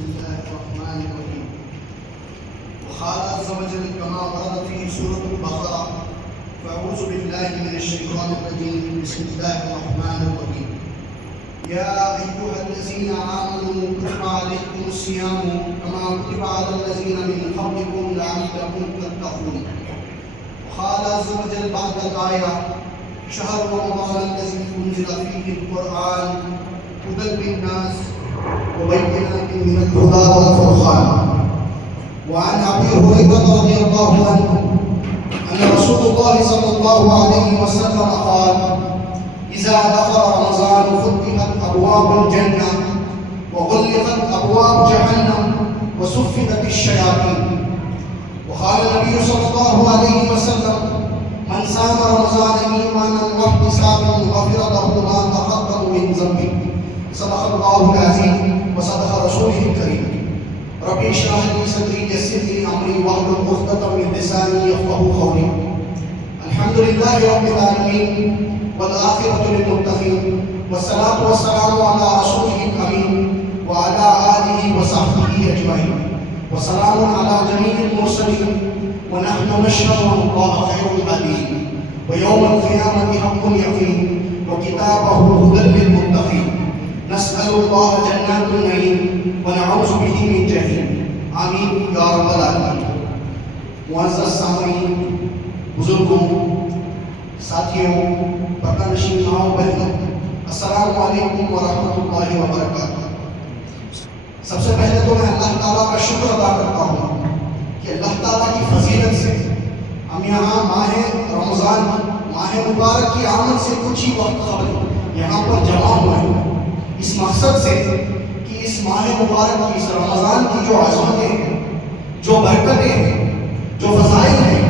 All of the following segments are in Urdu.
الله الرحمن الرحيم. وقال عز وجل كما ورد في سورة البقرة: فأعوذ بالله من الشيطان الرجيم. بسم الله الرحمن الرحيم. يا أيها الذين آمنوا كتب عليكم الصيام كما كتب على الذين من قبلكم لعلكم تتقون. وقال عز وجل بعد الآية: شهر رمضان الذي أنزل فيه القرآن هدى للناس وبينات من الهدى والفرقان. وعن أبي هريرة رضي الله عنه أن رسول الله صلى الله عليه وسلم قال: إذا دخل رمضان فتحت أبواب الجنة وغلقت أبواب جهنم وصفدت الشياطين. وقال النبي صلى الله عليه وسلم: من صام رمضان إيمانا واحتسابا غفر له ما تقدم من ذنبه. صدق الله العظيم وصدق رسوله الكريم. رب اشرح لي صدري ويسر لي أمري واحلل عقدة من لساني يفقهوا قولي. الحمد لله رب العالمين والآخرة للمتقين والصلاة والسلام على رسوله الأمين وعلى آله وصحبه أجمعين وسلام على جميع المرسلين. ونحن نشهد أن الله خير الحديث ويوم القيامة حق يقين وكتابه هدى للمتقين. نسأل الله جنات النعيم ونعوذ به من جحيم. آمین یا رب العالمین. معزز سامعین، بزرگوں، ساتھیوں، پردہ نشین ماؤں بہنوں، السلام علیکم ورحمۃ اللہ وبرکاتہ. سب سے پہلے تو میں اللہ تعالیٰ کا شکر ادا کرتا ہوں کہ اللہ تعالیٰ کی فضیلت سے ہم یہاں ماہ رمضان، ماہ مبارک کی آمد سے کچھ ہی وقت قبل یہاں پر جمع ہوئے ہیں، اس مقصد سے کہ اس ماہ مبارک کی، اس رمضان کی جو عظمتیں ہیں، جو برکتیں ہیں، جو فضائل ہیں،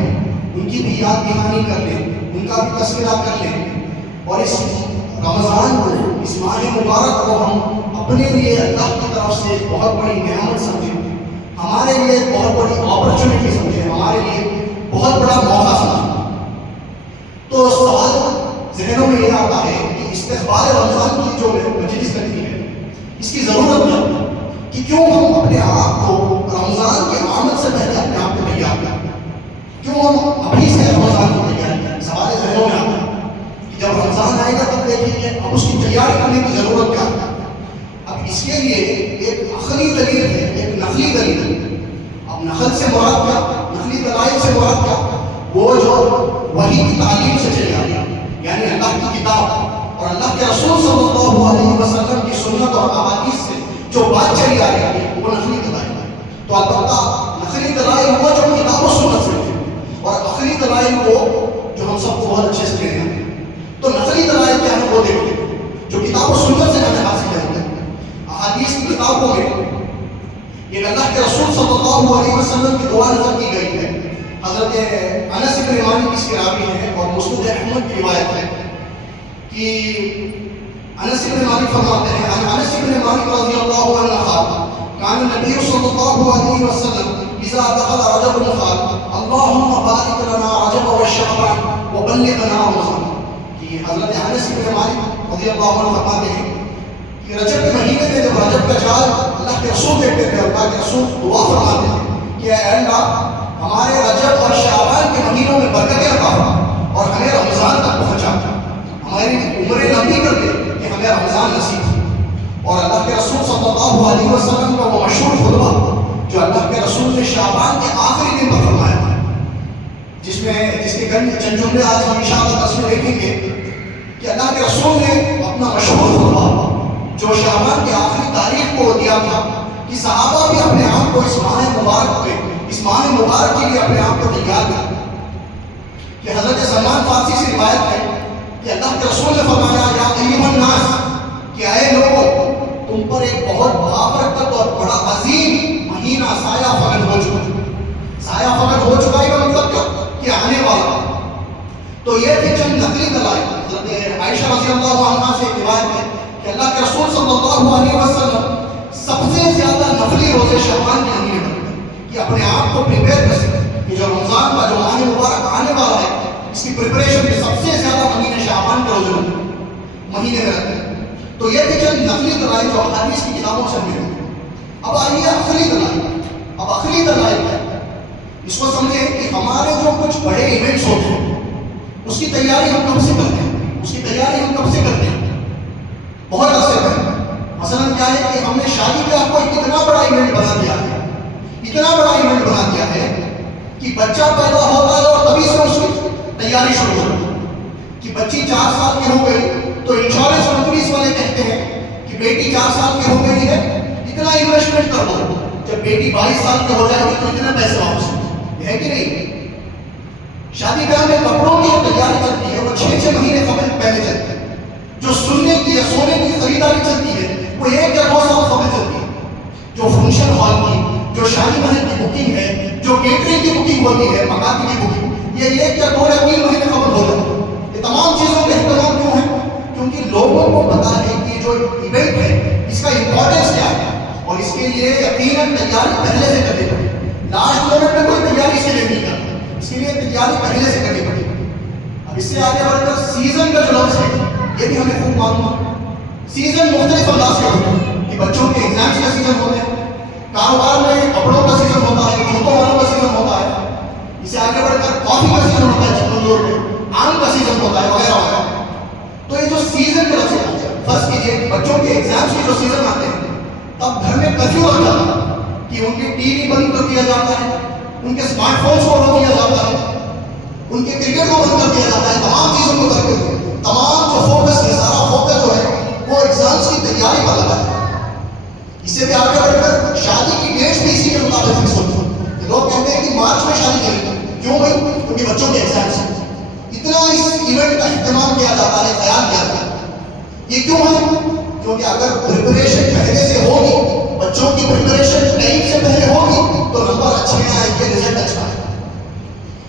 ان کی بھی یاد دہانی کر لیں، ان کا بھی تذکرہ کر لیں، اور اس رمضان کو، اس ماہ مبارک کو ہم اپنے لیے اللہ کی طرف سے ایک بہت بڑی نعمت سمجھیں، ہمارے لیے ایک بہت بڑی اپرچونٹی سمجھیں، ہمارے لیے بہت بڑا موقع سمجھیں. تو سوال ذہنوں میں یہ آتا ہے کہ استقبال رمضان کی جو مجلس کرتی ہے، اس کی ضرورت ہے کہ کیوں ہم اپنے آپ کو رمضان کے آمد سے پہلے اپنے آپ کو تیار کریں، کیوں ہم ابھی سے رمضان کی تیاری کریں. سوال ذہنوں میں آتا ہے کہ جب رمضان آئے گا تب دیکھیں گے اب اس کی تیاری کرنے کی ضرورت کیا ہے. اب اس کے لیے ایک عقلی دلیل ہے، ایک نقلی دلیل ہے. اب نقل سے مراد کیا، نقلی دلائل سے مراد کیا؟ وہ جو وحی کی تعلیم سے چلی آ رہی ہے، یعنی اللہ کی کتاب اور اللہ کے رسول صلی اللہ علیہ وسلم کی سنت اور احادیث سے جو بات چلی آ رہی ہے وہ نقلی دلائل ہے. تو البتہ نقلی دلائل وہ جو کتاب و سنت سے ہے، اور عقلی دلائل وہ جو ہم سب کو بہت اچھے سے لے ہیں. تو نقلی دلائل کیا ہے وہ دیکھیں جو کتاب و سنت سے ہمیں حاصل ہے. احادیث کی کتابوں میں یہ اللہ کے رسول صلی اللہ علیہ وسلم کی دعا نظر کی گئی ہے. حضرت انس بن مالک اس کے راوی ہیں اور مسند احمد کی روایت ہے کہ انس بن مالک فرماتے ہیں: انس بن مالک رضی اللہ عنہ قال: كان النبي صلى الله عليه وسلم اذا دخل رجب قال: اللهم بارك لنا رجب وشعبان وبلغنا رمضان. کہ حضرت انس بن مالک رضی اللہ عنہ فرماتے ہیں کہ رجب کے مہینے میں جب رجب کا چاند اللہ کے رسول دیکھتے تھے، اللہ کے رسول دعا فرماتے ہیں کہ اے اللہ ہمارے رجب اور شعبان کے مہینوں میں برکتیں عطا فرما اور ہمیں رمضان تک پہنچا، ہماری عمریں لمبی کر دے کہ ہمیں رمضان نصیب ہو. اور اللہ کے رسول صلی اللہ علیہ وسلم کا وہ مشہور خطبہ جو اللہ کے رسول نے شعبان کے آخری دن پر فرمایا تھا، جس کے چند جملے آج ہم انشاءاللہ درس میں دیکھیں گے کہ اللہ کے رسول نے اپنا مشہور خطبہ جو شعبان کے آخری تاریخ کو دیا تھا کہ صحابہ بھی اپنے آپ کو اس ماہ مبارک پہ، اس ماہ مبارک کے لیے اپنے آپ کو تیار کریں. کہ حضرت سلمان فارسی سے روایت ہے کہ اللہ کے رسول نے فرمایا: یا ایھا الناس، کہ اے لوگوں، تم پر ایک بہت بابرکت اور بڑا عظیم مہینہ سایہ فگن ہو چکا. سایہ فگن ہو چکا کا مطلب کیا کہ آنے والا. تو یہ تھی چند نقلی دلائل. حضرت عائشہ رضی اللہ عنہا سے ایک روایت ہے کہ اللہ کے رسول صلی اللہ علیہ وسلم سب سے زیادہ نفلی روزے شعبان کے مہینے میں کہ اپنے آپ کو پریپیئر کر سکیں کہ جو رمضان کا جو ماہ مبارک آنے والا ہے اس کی پریپریشن میں سب سے زیادہ مہینے شعبان کے روزے مہینے میں رکھتے ہیں. تو یہ بھی چند نقلی دلائل جو احادیث کی کتابوں سے ملے. اب آئیے آخری دلائی. اب آخری دلائی ہے اس کو سمجھیں کہ ہمارے جو کچھ بڑے ایونٹس ہوتے ہیں اس کی تیاری ہم کب سے کرتے ہیں. اس کی تیاری ہم کب سے کرتے ہیں؟ بہت عرصے پہلے. مثلا کیا ہے کہ ہم نے شادی کا آپ کو ایک اتنا بڑا ایونٹ بنا دیا ہے، اتنا بڑا ایونٹ بنا دیا ہے کہ بچہ پیدا ہوتا ہے اور تبھی سے اس کی تیاری شروع ہو جاتی ہے. کہ بچی 4 سال کی ہو گئی تو انشورنس کمپنیز والے کہتے ہیں کہ بیٹی 4 سال کی ہو گئی ہے، اتنا انویسٹمنٹ کر دو. جب بیٹی 22 سال کی ہو جائے گی تو اتنے پیسے واپس ہے کہ نہیں. شادی بیاہ میں کپڑوں کی تیاری چلتی ہے وہ 6 مہینے پہلے چلتی ہے. جو سننے کی یا سونے کی خریداری چلتی ہے وہ 1 یا 2 سال قبل چلتی ہے. جو فنکشن ہال کی، جو شادی محل کی بکنگ ہے، جو کیٹرنگ کی بکنگ ہوتی ہے، مکاتی کی بکنگ، یہ 1 یا 2 یا 3 مہینے قبل ہو جاتی ہے. یہ تمام چیزوں کا اہتمام کیوں ہے؟ کیونکہ لوگوں کو پتا ہے کہ جو ایونٹ ہے اس کا امپورٹنس کیا ہے اور اس کے لیے یقیناً تیاری پہلے سے کرنی پڑے. لاسٹ مومنٹ میں کوئی تیاری اس کے لیے نہیں کرتا، اس کے لیے تیاری پہلے سے کرنی پڑے. اب اس سے آگے بڑھ کر سیزن کا جو لفظ ہے یہ بھی ہمیں خوب معلوم ہے. سیزن مختلف انداز کے ہوتے ہیں کہ بچوں کے ایگزامس کا سیزن ہوتے ہیں، کاروبار میں کپڑوں کا سیزن ہوتا ہے، جوتوں والوں کا سیزن ہوتا ہے. اس سے آگے بڑھ کر کافی کا سیزن ہوتا ہے، چکندور میں آم کا سیزن ہوتا ہے وغیرہ وغیرہ. تو یہ جو سیزن کا لفظ ہے، فرض کیجیے بچوں کے ایگزامس کے جو سیزن آتے ہیں تب گھر میں کرفیو لگ جاتا ہے کہ ان کی ٹی وی بند کر دیا جاتا ہے، ان کے اسمارٹ فونس کو روک دیا جاتا ہے، ان کے کرکٹ کو بند کر دیا جاتا ہے. تمام چیزوں کو کرتے ہوئے تمام جو فوکس ہے، سارا فوکس جو ہے وہ ایگزامس کی تیاری پر لگا ہے. اس سے بھی آگے بڑھ کر شادی کی ڈیٹس بھی اسی کے مطابق فکس ہوتی ہے. لوگ کہتے ہیں کہ مارچ میں شادی کریں، کیوں بھائی؟ کیونکہ بچوں کے ایگزامس ہیں. اتنا اس ایونٹ کا اہتمام کیا جاتا ہے، خیال کیا جاتا ہے. یہ کیوں ہے؟ کیونکہ اگر پریپریشن پہلے سے ہوگی، بچوں کی پریپریشن ٹائم سے پہلے ہوگی تو نمبر اچھے آئیں گے، رزلٹ اچھا ہے.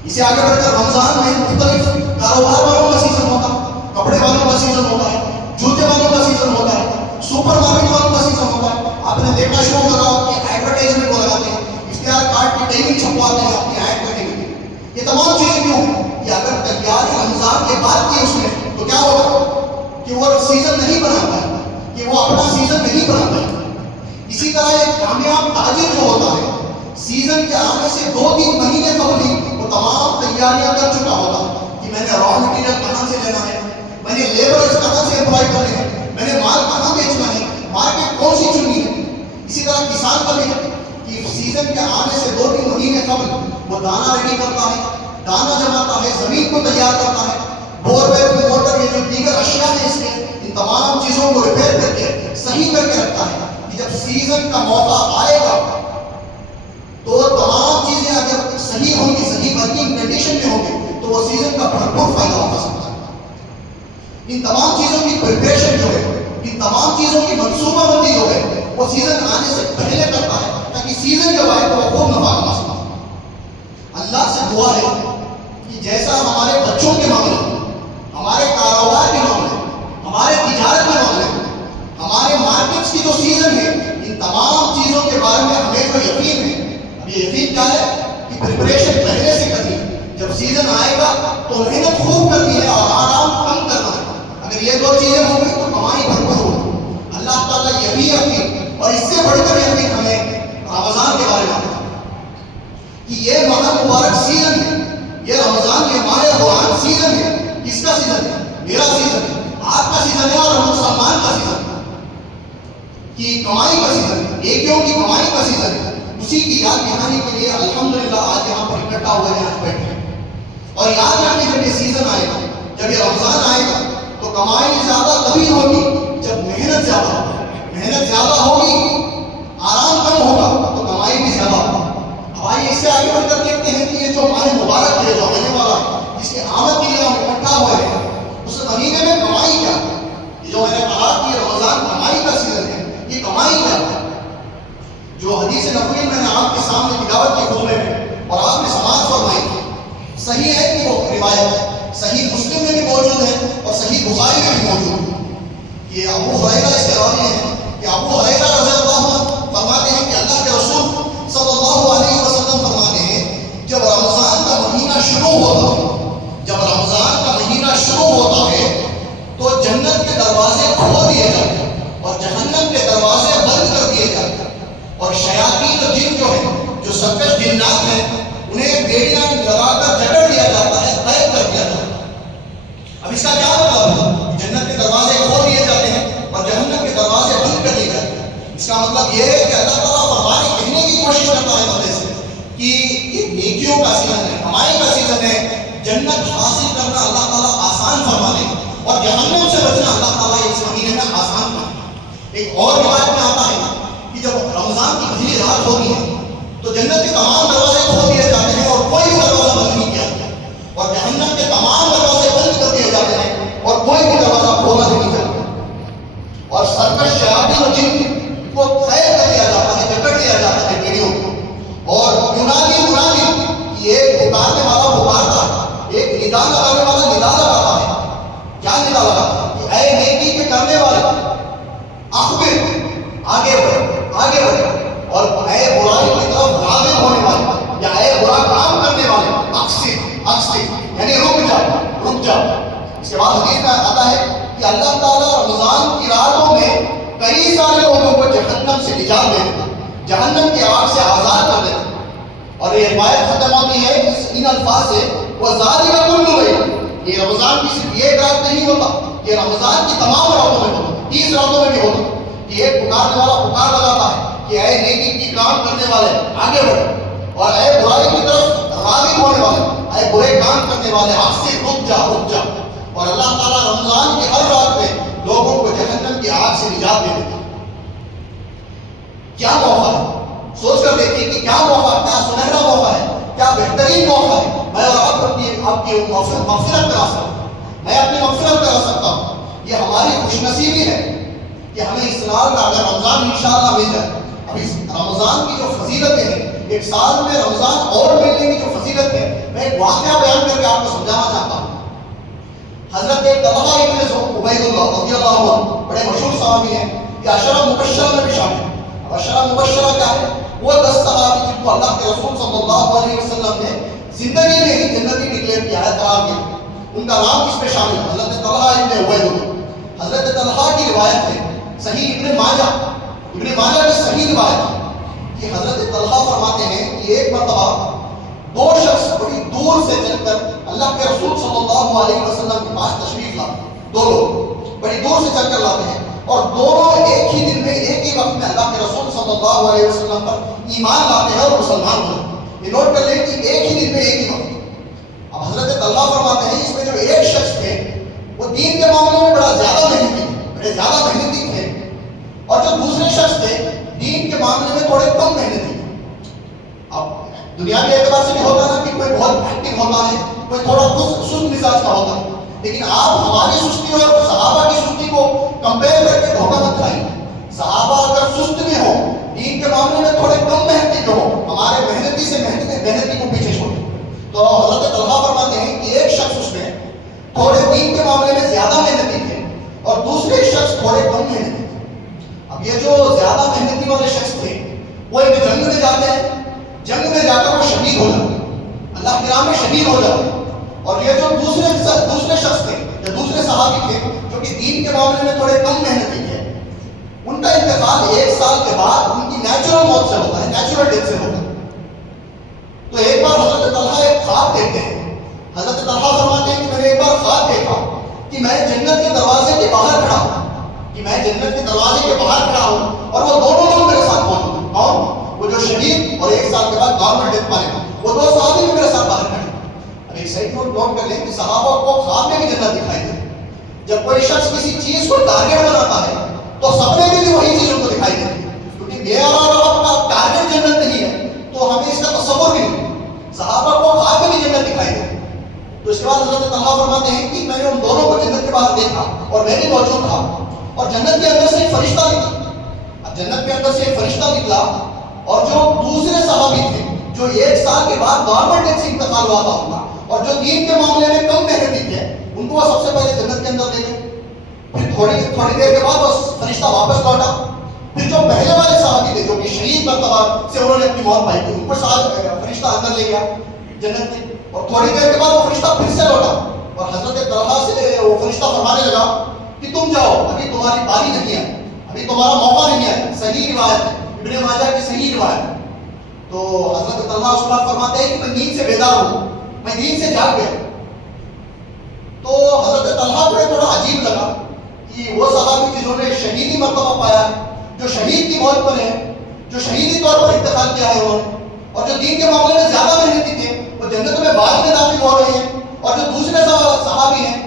اسے آگے بڑھ کر رمضان میں مختلف کاروبار والوں کا سیزن ہوتا ہے، کپڑے والوں کا سیزن ہوتا ہے، جوتے والوں کا سیزن ہوتا ہے، سپر مارکیٹ والوں کا سیزن ہوتا ہے. آپ نے دیکھا شو لگا کہ ایڈورٹائزمنٹ کو لگاتے ہیں، اشتہار کارڈ کی ٹائمنگ چھپواتے ہیں اپنی ایڈ کرنے کے لیے. یہ تمام چیزیں کیوں ہیں؟ کہ اگر تیاری رمضان کے بعد کی اس میں تو کیا ہوگا کہ وہ سیزن نہیں بناتا ہے، کہ وہ اپنا سیزن نہیں بناتا ہے. اسی طرح ایک کامیاب تاجر جو ہوتا ہے سیزن کے آنے سے 2-3 مہینے قبل ہی وہ تمام تیاریاں کر چکا ہوتا ہے کہ میں نے را مٹیریل کہاں سے لینا ہے، میں نے لیبرز کہاں سے امپلائی کرنے ہیں، میں نے مال کہاں بیچنا ہے، مارکیٹ کون سی چننی ہے. اسی طرح کسان کا بھی ہے کہ سیزن کے آنے سے 2-3 مہینے قبل وہ دانہ ریڈی کرتا ہے، دانہ جماتا ہے، زمین کو تیار کرتا ہے، بور ویل موٹر یہ جو دیگر اشیاء ہیں اس کے ان تمام چیزوں کو ریپیئر کر کے صحیح کر کے رکھتا ہے کہ جب سیزن کا موقع آئے گا تو تمام چیزیں اگر صحیح ہوں گی، صحیح ورکنگ کنڈیشن میں ہوں گی تو وہ سیزن کا بھرپور فائدہ اٹھا سکتا ہے. ان تمام چیزوں کی پریپریشن جو ہے، ان تمام چیزوں کی منصوبہ بندی جو ہے وہ سیزن آنے سے پہلے کرتا ہے تاکہ سیزن جب آئے تو وہ خوب نفع کما سکتا ہے. اللہ سے دعا ہے کہ جیسا ہمارے بچوں کے معاملے، ہمارے کاروبار کے معاملے، ہمارے تجارت کے معاملے، ہمارے مارکیٹس کی جو سیزن ہے، ان تمام چیزوں کے بارے میں ہمیں جو یقین ہے، اب یہ یقین کیا ہے کہ پریپریشن پہلے سے کرنی ہے. جب سیزن آئے گا تو محنت خوب کرنی ہے اور آرام کم کرنا ہے. اگر یہ 2 چیزیں ہو گئی تو کمائی بھرپور ہوگی. اللہ تعالیٰ یہی یقین اور اس سے بڑھ کر یقین ہمیں رمضان کے بارے میں آتا ہے کہ یہ ماہ مبارک سیزن ہے، یہ رمضان کے ماہ قرآن سیزن ہے. کس کا سیزن ہے؟ میرا سیزن ہے، آپ کا سیزن ہے اور مسلمان کا سیزن ہے کہ کمائی کا سیزن ہے. ایکوں کی کمائی کا سیزن ہے. اسی کی یاد دہانی کے لیے الحمدللہ آج یہاں پر اکٹھا ہوئے ہیں، آج بیٹھے ہیں. اور یاد رکھیں جب یہ سیزن آئے گا، جب یہ رمضان آئے گا تو کمائی زیادہ تبھی ہوگی جب محنت زیادہ ہوگی. محنت زیادہ ہوگی، آرام کم ہوگا تو کمائی بھی زیادہ ہوگی. اب آئیے اس سے آگے بڑھ کر دیکھتے ہیں کہ یہ جو ماہ مبارک ہے، جو آنے والا ہے، جس کی آمد کے لیے ہم اکٹھا ہوئے ہیں، اس مہینے میں کمائی کیا ہے؟ یہ جو میں نے کہا کہ رمضان کمائی کا سیزن ہے، یہ کمائی کیا ہے؟ جو حدیث نبوی میں نے آپ کے سامنے تلاوت کی خطبے میں اور آپ نے سماعت فرمائی تھی، صحیح ہے کہ وہ روایت ہے، صحیح مسلم میں بھی موجود ہے اور صحیح بخاری میں بھی موجود ہے. یہ ابو ہریرہ اس کے راوی ہیں اور شیاطین و جن جو ہیں، جو سرکش جنات ہیں، انہیں بیڑیاں لگا کر جکڑ دیا جاتا ہے، قید کر دیا جاتا ہے۔ اب اس کا کیا مطلب ہے؟ جنت کے دروازے کھول دیے جاتے ہیں اور جہنم کے دروازے بند کر دیے جاتے ہیں۔ اس کا مطلب یہ ہے کہ اللہ تعالیٰ فرمانے کہنے کی کوشش کرتا ہے بندے سے کہ یہ نیکیوں کا سیزن ہے، کمائی کا سیزن ہے، جنت حاصل کرنا اللہ تعالیٰ آسان فرما دے اور جہنم سے بچنا اللہ تعالیٰ اس مہینے میں آسان فرما دے۔ ایک اور روایت میں آتا ہے کہ جب رمضان کی پہلی رات ہوتی ہے تو جنت کے تمام دروازے کھول دیے جاتے ہیں اور کوئی بھی دروازہ بند نہیں کیا جاتا، اور جہنم کے تمام دروازے بند کر دیے جاتے ہیں اور کوئی بھی دروازہ کھولا نہیں جاتا، اور سرکش شیاطین و جن کو قید کر دیا جاتا ہے، جکڑ دیا جاتا ہے بیڑیوں کو، اور یونانی ایک پکارنے والا پکارتا ہے، ایک ندا لگانے والا ندا لگاتا ہے۔ کیا ندا لگاتا ہے؟ کہ اے نیکی کے کرنے والے اخبر، آگے بڑھ، آگے بڑھ، اور اے برائی کی طرف راغب ہونے والے، یا اے برا کام کرنے والے اکثر، اکثر یعنی رک جاؤ، رک جاؤ۔ اس کے بعد حدیث میں آتا ہے کہ اللہ تعالیٰ رمضان کی راتوں میں کئی سارے لوگوں کو جہنم سے نجات دے دیتا، جہنم کی آگ سے آزاد کر دیتا۔ اور یہ روایت ختم ہوتی ہے ان الفاظ سے، وَذَلِكَ كُلُّ لَيْلٍ، یہ رمضان کی صرف ایک رات نہیں ہوتا، یہ رمضان کی تمام راتوں میں ہوتا، 30 راتوں میں بھی ہوتا کہ ایک پکارنے والا پکار لگاتا ہے کہ اے نیکی کی کام کرنے والے آگے بڑھو، اور اے برائی کی طرف راغب ہونے والے، اے برے کام کرنے والے آپ سے رک جا، رک جا۔ اور اللہ تعالیٰ رمضان کی ہر رات میں لوگوں کو جہنم کی آگ سے نجات دے دیتا۔ کیا موقع ہے، سوچ کر دیکھیے کہ کیا موقع، کیا سنہرا موقع ہے، کیا بہترین موقع ہے۔ میں اور آپ کی مغفرت کرا سکتا ہوں، میں اپنی مغفرت کرا سکتا ہوں۔ یہ ہماری خوش نصیبی ہے کہ ہمیں اس سال کا اگر رمضان انشاءاللہ مل جائے، اب اس رمضان کی جو فضیلتیں ہیں، ایک سال میں رمضان اور ملنے کی جو فضیلت ہے، میں ایک واقعہ بیان کر کے آپ کو سمجھانا چاہتا ہوں۔ حضرت طلحہ ابن عبید اللہ رضی اللہ عنہ بڑے مشہور صحابی ہیں، یہ عشرہ مبشرہ میں بھی شامل ہیں۔ عشرہ مبشرہ کیا ہے؟ وہ 10 صحابی جن کو اللہ کے رسول صلی اللہ علیہ وسلم نے زندگی میں ہی جنتی ڈکلیئر کیا ہے، قرار دیا، ان کا نام اس میں شامل ہے، حضرت طلحہ ابن عبید اللہ۔ حضرت طلحہ کی روایت ہے، صحیح ابن ماجہ کی صحیح روایت ہے کہ حضرت طلحہ فرماتے ہیں کہ ایک مرتبہ دو شخص بڑی دور سے چل کر اللہ کے رسول صلی اللہ علیہ وسلم کے پاس تشریف لاتے ہیں، دو لوگ بڑی دور سے چل کر لاتے ہیں، اور دونوں ایک ہی دن میں ایک ہی وقت میں اللہ کے رسول صلی اللہ علیہ وسلم پر ایمان لاتے ہیں اور مسلمان ہوتے ہیں۔ یہ نوٹ کر لیں کہ ایک ہی دن میں ایک ہی وقت۔ اب حضرت طلحہ فرماتے ہیں اس میں جو ایک شخص تھے وہ دین کے معاملے میں بڑا زیادہ محنتی تھے، اور جو دوسرے شخص تھے دین کے معاملے میں تھوڑے کم محنتی تھے۔ اب دنیا کے اعتبار سے بھی ہوتا ہے کہ کوئی بہت ایکٹیو ہوتا ہے، کوئی تھوڑا سست مزاج کا ہوتا ہے، لیکن آپ ہماری سستی اور صحابہ کی سستی کو کمپیئر کر کے دھوکہ مت کھائیے۔ صحابہ اگر سست بھی ہوں، دین کے معاملے میں تھوڑے کم محنتی جو ہوں، ہمارے محنتی سے محنتی کو پیچھے چھوڑیں۔ تو حضرت طلحہ فرماتے ہیں کہ ایک شخص اس میں تھوڑے دین کے معاملے میں زیادہ محنتی تھے اور دوسرے شخص تھوڑے کم محنتی تھے۔ اب یہ جو زیادہ محنتی والے شخص تھے وہ ایک جنگ میں جاتے ہیں، جنگ میں جا کر وہ شہید ہو جاتے ہیں، اللہ کے راہ میں شہید ہو جاتے ہیں، اور یہ جو دوسرے شخص تھے یا دوسرے صحابی تھے جو کہ دین کے معاملے میں تھوڑے کم محنتی تھے، ان کا انتقال 1 سال کے بعد ان کی نیچرل موت سے ہوتا ہے، نیچرل ڈیتھ سے ہوتا ہے۔ تو ایک بار حضرت طلحہ ایک خواب دیکھتے ہیں، حضرت طلحہ فرماتے ہیں کہ میں نے ایک بار خواب دیکھا کہ میں جنت کے دروازے کے باہر کھڑا ہوں، اور وہ دونوں لوگ میرے ساتھ موجود ہیں۔ کون؟ وہ جو شہید اور 1 سال کے بعد نارمل ڈیتھ پانے وہ 2 صحابی بھی میرے ساتھ باہر کھڑے ہیں۔ اب ایک صحیح نوٹ کر لیں کہ صحابہ کو خواب میں بھی جنت دکھائی دے۔ جب کوئی شخص کسی چیز کو ٹارگیٹ بناتا ہے تو سپنے میں بھی وہی چیز ان کو دکھائی دیتی ہے، کیونکہ میرا اور آپ کا ٹارگیٹ جنت نہیں ہے تو ہمیں اس کا تصور بھی نہیں۔ صحابہ کو خواب میں بھی جنت دکھائی دیتی۔ تو اس کے بعد حضرت طلحہ فرماتے ہیں کہ میں نے ان دونوں کو جنت کے باہر دیکھا اور میں بھی موجود تھا، اور جنت کے اندر سے ایک فرشتہ نکلا۔ اب جنت کے اندر سے ایک فرشتہ نکلا، اور جو دوسرے صحابی تھے جو 1 سال کے بعد نارمل ڈیتھ سے انتقال ہوا تھا ان کا، اور جو دین کے معاملے میں کم محنتی تھے، ان کو وہ سب سے پہلے جنت کے اندر لے گئے۔ پھر تھوڑی دیر کے بعد وہ فرشتہ واپس لوٹا۔ پھر جو پہلے والے صحابی تھے جو کہ شہید مرتبہ سے انہوں نے اپنی موت پائی تھی، ان کو فرشتہ اندر لے گیا جنت میں، اور تھوڑی دیر کے بعد وہ فرشتہ پھر سے لوٹا، اور حضرت طلحہ سے وہ فرشتہ فرمانے لگا کہ تم جاؤ، ابھی تمہاری باری نہیں ہے، ابھی تمہارا موقع نہیں ہے۔ صحیح روایت ہے، ابن ماجہ کی صحیح روایت ہے. تو حضرت طلحہ اس وقت فرماتے ہیں کہ میں نیند سے بیدار ہوں, میں نیند سے جاگ گیا. تو حضرت طلحہ کو تھوڑا عجیب لگا کہ وہ صحابی جنہوں نے شہیدی مرتبہ پایا, جو شہید کی موت پر ہے, جو شہیدی طور پر انتقال کیا ہے انہوں نے, اور جو دین کے معاملے میں زیادہ محنتی تھے, وہ جنت میں بعد میں داخل ہو رہے ہیں, اور جو دوسرے صحابی ہیں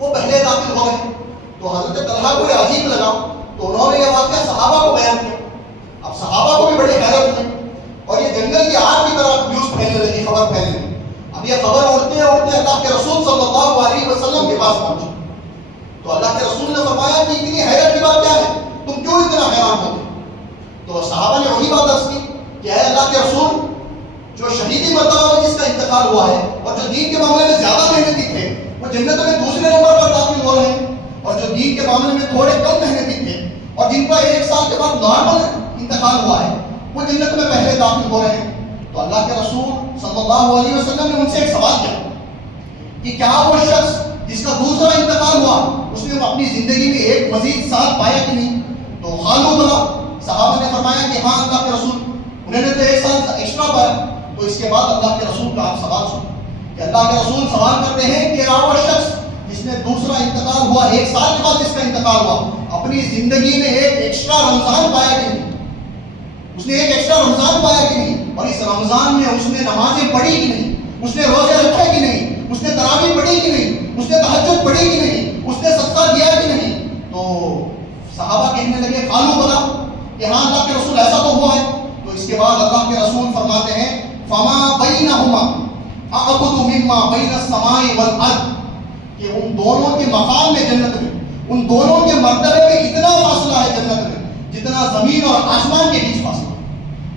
وہ پہلے داخل ہو گئے. تو حضرت طلحہ کو یہ عجیب لگا, تو انہوں نے یہ واقعہ صحابہ کو بیان کیا. اب صحابہ کو بھی بڑی حیرت ہوئی, اور یہ جنگل کی آگ کی طرح نیوز پھیلنے لگی, خبر پھیلنے لگی. اب یہ خبر اڑتے اڑتے اللہ کے رسول صلی اللہ علیہ وسلم کے پاس پہنچی. تو اللہ کے رسول نے فرمایا کہ اتنی حیرت کی بات کیا ہے, تم کیوں اتنا حیران ہوتے؟ تو صحابہ نے وہی بات عرض کی کہ اے اللہ کے رسول, جو شہیدی مرتبہ میں جس کا انتقال ہوا ہے اور جو دین کے معاملے میں زیادہ محنتی تھے وہ جنت میں دوسرے نمبر پر داخل ہو رہے ہیں, اور جو دین کے معاملے میں تھوڑے کم محنتی تھے اور جن کا 1 سال کے بعد نارمل انتقال ہوا ہے وہ جنت میں پہلے داخل ہو رہے ہیں. تو اللہ کے رسول صلی اللہ علیہ وسلم نے ان سے ایک سوال کیا کہ کیا وہ شخص جس کا دوسرا انتقال ہوا اس نے اپنی زندگی میں ایک مزید سال پایا کہ نہیں؟ تو قالوا بلا, صحابہ نے فرمایا کہ ہاں اللہ کے رسول, انہوں نے تو 1 سال ایکسٹرا پایا. تو اس کے بعد اللہ کے رسول کا آپ سوال سنیں کہ اللہ کے رسول سوال کرتے ہیں کہ کیا وہ شخص جس نے دوسرا انتقال ہوا 1 سال کے بعد جس کا انتقال ہوا اپنی زندگی میں ایک ایکسٹرا رمضان پایا کہ نہیں؟ اس نے ایک ایکسٹرا رمضان پایا کہ نہیں؟ اور اس رمضان میں اس نے نمازیں پڑھی کہ نہیں؟ اس نے روزے رکھے کہ نہیں؟ اس نے تراویح پڑھی کہ نہیں؟ اس نے تہجد پڑھی کہ نہیں؟ اس نے صدقہ دیا کہ نہیں؟ تو صحابہ کہنے لگے قالوا بلا, کہ ہاں اللہ کے رسول ایسا تو ہوا ہے. تو اس کے بعد اللہ کے رسول فرماتے ہیں فما بینہما اعبد مما بین السماء والارض, کہ ان دونوں کے مقام میں جنت میں, ان دونوں کے مرتبے میں اتنا فاصلہ ہے جنت میں جتنا زمین اور آسمان کے بیچ فاصلہ.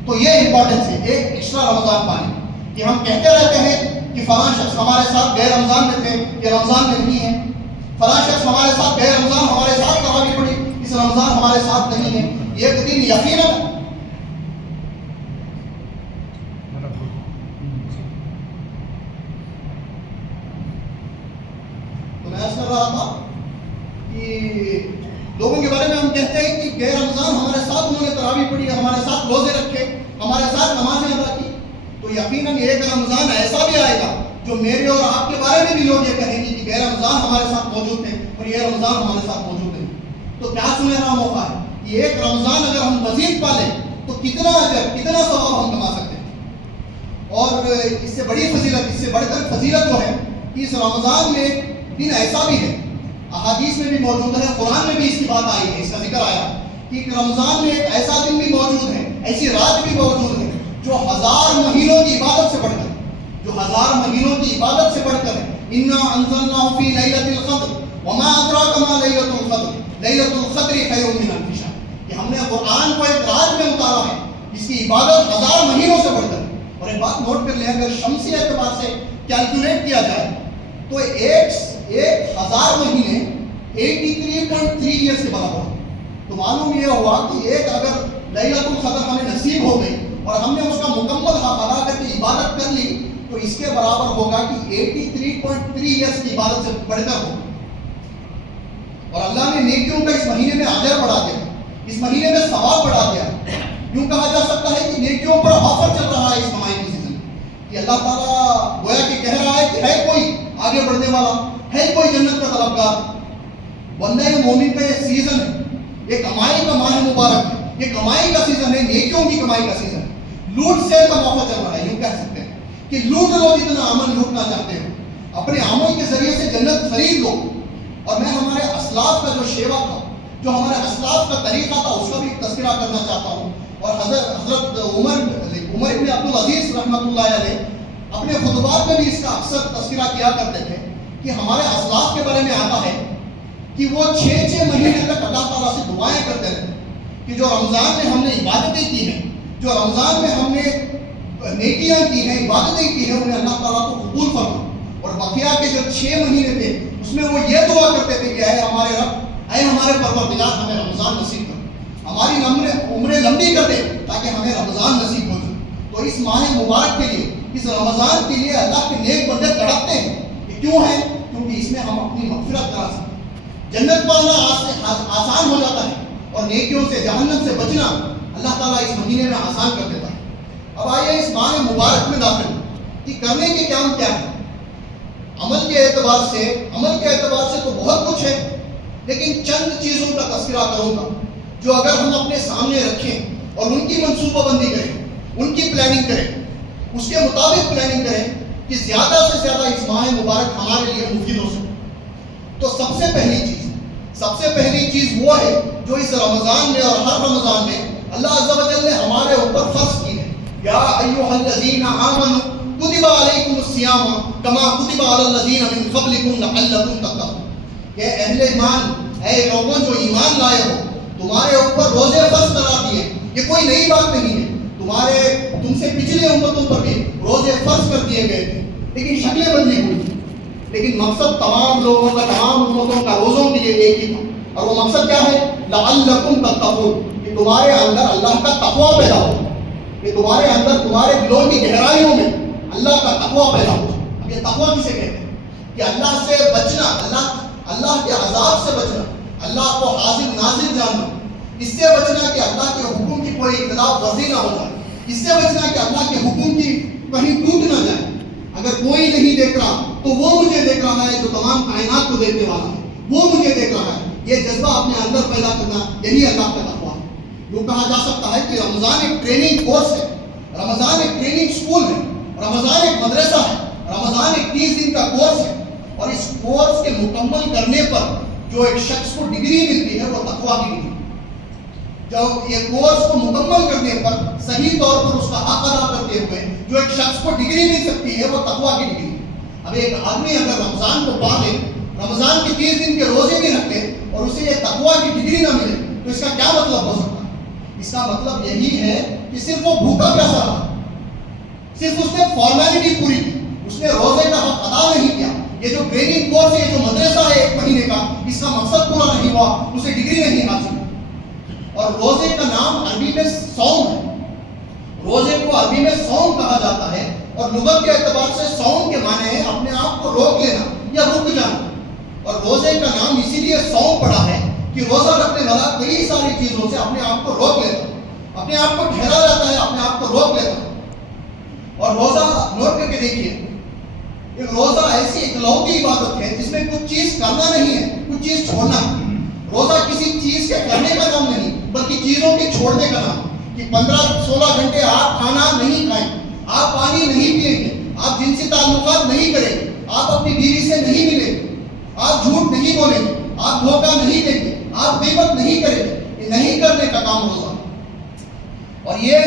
تو یہ امپورٹنس ہے ایک ایکسٹرا رمضان پانے, کہ ہم کہتے رہتے ہیں کہ فلاں شخص ہمارے ساتھ غیر رمضان میں تھے, یہ رمضان میں نہیں ہے. فلاں شخص ہمارے ساتھ غیر رمضان ہمارے ساتھ تراویح پڑھی, اس رمضان ہمارے ساتھ نہیں ہے. یہ ایک دن یقیناً کر رہا تھا کہ لوگوں کے بارے میں ہم کہتے ہیں کہ غیر رمضان ہمارے ساتھ انہوں نے تراویح پڑھی, ہمارے ساتھ روزے رکھے, ہمارے ساتھ نمازیں ادا کی. تو یقیناً ایک رمضان ایسا بھی آئے گا جو میرے اور آپ کے بارے میں بھی لوگ یہ کہیں گے کہ غیر رمضان ہمارے ساتھ موجود تھے اور یہ رمضان ہمارے ساتھ موجود نہیں. تو کیا سنہرا موقع ہے کہ ایک رمضان اگر ہم مزید پالیں تو کتنا اجر, کتنا ثواب ہم کما سکتے ہیں. اور اس سے بڑی فضیلت, اس سے بڑھ کر فضیلت جو ہے کہ اس رمضان میں دن ایسا بھی ہے, احادیث میں بھی موجود ہے, قرآن میں بھی اس کی بات آئی ہے, اس کا ذکر آیا کہ رمضان میں ایک ایسا دن بھی موجود ہے, ایسی رات بھی موجود ہے جو 1000 مہینوں کی عبادت سے بڑھ کر, جو 1000 مہینوں کی عبادت سے بڑھ کر ہے. انا انزلناه في ليلة القدر وما ادراك ما ليلة القدر ليلة القدر خير من الف شهر, کہ ہم نے قرآن کو ایک رات میں اتارا ہے جس کی عبادت 1000 مہینوں سے بڑھ کر. اور ایک بات نوٹ کر لیں, اگر شمسی اعتبار سے کیلکولیٹ کیا جائے تو ایک 1000 مہینے 83.3 ایئرس کے برابر ہو. تو معلوم یہ ہوا کہ ایک اگر لیلۃ القدر ہمیں نصیب ہو گئی اور ہم نے اس کا مکمل حق ادا کر کے عبادت کر لی تو اس کے برابر ہوگا کہ 83.3 ایئرس کی عبادت سے بڑھ کر ہوگا. اور اللہ نے نیکیوں کا اس مہینے میں اجر بڑھا دیا, اس مہینے میں ثواب بڑھا دیا. یوں کہا جا سکتا ہے کہ نیکیوں پر آفر چل رہا ہے اس کمائی کی سیزن, کہ اللہ تعالیٰ گویا کہ کہہ رہا ہے کہ ہے کوئی آگے بڑھنے والا, ہے کوئی جنت کا طلبگار. بندہ مومن کا یہ سیزن ہے, یہ کمائی کا ماہ مبارک ہے, یہ کمائی کا سیزن ہے, نیکیوں کی کمائی کا سیزن ہے. لوٹ سیل کا موقع چل رہا ہے, یوں کہہ سکتے ہیں کہ لوٹ لو جتنا عمل لوٹنا چاہتے ہو, اپنے عمل کے ذریعے سے جنت خرید لو. اور میں ہمارے اسلاف کا جو شیوا تھا, جو ہمارے اسلاف کا طریقہ تھا, اس کا بھی تذکرہ کرنا چاہتا ہوں. اور حضرت عمر ابن عبدالعزیز رحمۃ اللہ علیہ اپنے خطبات میں بھی اس کا اکثر تذکرہ کیا کرتے تھے کہ ہمارے اسلاف کے بارے میں آتا ہے کہ وہ 6 مہینے تک اللہ تعالیٰ سے دعائیں کرتے رہتے کہ جو رمضان میں ہم نے عبادتیں کی ہیں, جو رمضان میں ہم نے نیکیاں کی ہیں, عبادتیں کی ہیں, انہیں اللہ تعالیٰ کو قبول فرما. اور بقیہ کے جو 6 مہینے تھے اس میں وہ یہ دعا کرتے تھے کہ اے ہمارے رب, اے ہمارے پروردگار, ہمیں رمضان نصیب کر, ہماری عمریں لمبی کر دے تاکہ ہمیں رمضان نصیب ہو جائے. تو اس ماہ مبارک کے لیے, اس رمضان کے لیے اللہ کے نیک بندے تڑپتے ہیں. یہ کیوں ہے؟ کیونکہ اس میں ہم اپنی مغفرت کرا سکتے ہیں, جنت پانا آسان ہو جاتا ہے, اور نیکیوں سے, جہنم سے بچنا اللہ تعالیٰ اس مہینے میں آسان کر دیتا ہے. اب آئیے اس ماہ مبارک میں داخل کہ کرنے کے کام کیا ہے. عمل کے اعتبار سے تو بہت کچھ ہے، لیکن چند چیزوں کا تذکرہ کروں گا جو اگر ہم اپنے سامنے رکھیں اور ان کی منصوبہ بندی کریں، ان کی پلاننگ کریں، اس کے مطابق پلاننگ کریں کہ زیادہ سے زیادہ اس ماہ مبارک ہمارے لیے مفید ہو سکے. تو سب سے پہلی چیز وہ ہے جو اس رمضان میں اور ہر رمضان میں اللہ عز و جل نے ہمارے اوپر فرض کی ہے. یا ایھا الذین آمنوا کتب علیکم الصیام کما کتب علی الذین من قبلکم لعلکم تتقون. کہ اہل ایمان، اے لوگوں جو ایمان لائے ہو، تمہارے اوپر روزے فرض قرار دیے. یہ کوئی نئی بات نہیں ہے، تم سے پچھلے امتوں پر بھی روزے فرض کر دیے گئے تھے، لیکن شکلیں بدلی ہوئی. لیکن مقصد تمام لوگوں کا، تمام امتوں کا روزوں کے لیے ایک ہی تھا، اور وہ مقصد کیا ہے؟ لعلکم تتقون، کہ تمہارے اندر اللہ کا تقویٰ پیدا ہو، کہ تمہارے اندر، تمہارے دلوں کی گہرائیوں میں اللہ کا تقویٰ پیدا ہو. اب یہ تقویٰ کسے کہتے ہیں؟ کہ اللہ سے بچنا، اللہ کے عذاب سے بچنا، اللہ کو حاضر ناظر جاننا، اس سے بچنا کہ اللہ کے حکم کی کوئی خلاف ورزی نہ ہو جائے، اس سے بچنا کہ اللہ کے حکم کی کہیں ٹوٹ نہ جائے. اگر کوئی نہیں دیکھ رہا تو وہ مجھے دیکھ رہا ہے جو تمام کائنات کو دیکھنے والا ہے، وہ مجھے دیکھ رہا ہے. یہ جذبہ اپنے اندر پیدا کرنا، یہی اللہ کا تقویٰ ہے. یوں کہا جا سکتا ہے کہ رمضان ایک ٹریننگ کورس ہے، رمضان ایک ٹریننگ سکول ہے، رمضان ایک مدرسہ ہے، رمضان ایک 30 دن کا کورس ہے. اور اس کورس کے مکمل کرنے پر جو ایک شخص کو ڈگری ملتی ہے وہ تقویٰ کی ڈگری. جو یہ کورس کو مکمل کرنے پر صحیح طور پر اس کا حق ادا کرتے ہوئے جو ایک شخص کو ڈگری مل سکتی ہے وہ تقویٰ کی ڈگری. اب ایک آدمی اگر رمضان کو پا لے، رمضان کے 30 دن کے روزے بھی رکھ لے اور اسے یہ تقویٰ کی ڈگری نہ ملے تو اس کا کیا مطلب ہو سکتا ہے؟ اس کا مطلب یہی ہے کہ صرف وہ بھوکا پیاسا رہا، صرف اس نے فارمیلٹی پوری کی، اس نے روزے کا حق ادا نہیں کیا. یہ جو ٹریننگ کورس ہے، جو مدرسہ ہے 1 مہینے کا، اس کا مقصد پورا نہیں ہوا، اسے ڈگری نہیں حاصل. اور روزے کا نام عربی میں صوم ہے. روزے کو عربی میں صوم کہا جاتا ہے، اور لغت کے اعتبار سے صوم کے معنی ہے اپنے آپ کو روک لینا یا رک جانا. اور روزے کا نام اسی لیے صوم پڑا ہے کہ روزہ رکھنے والا کئی ساری چیزوں سے اپنے آپ کو روک لیتا ہے، اپنے آپ کو ٹھہرا جاتا ہے، اپنے آپ کو روک لیتا ہے. اور روزہ نوٹ کر کے دیکھیے، ایک روزہ ایسی اکلوتی عبادت ہے جس میں کچھ چیز کرنا نہیں ہے، کچھ چیز چھوڑنا ہے. روزہ کسی چیز کے کرنے کا نام نہیں بلکہ چیزوں کے چھوڑنے کا نام. کہ 15-16 گھنٹے آپ کھانا نہیں کھائیں گے، آپ پانی نہیں پیئیں گے، آپ جنسی تعلقات نہیں کریں گے، آپ اپنی بیوی سے نہیں ملیں گے، آپ جھوٹ نہیں بولیں گے، آپ دھوکہ نہیں دیں گے، آپ غیبت نہیں کریں گے. یہ نہیں کرنے کا کام روزہ. اور یہ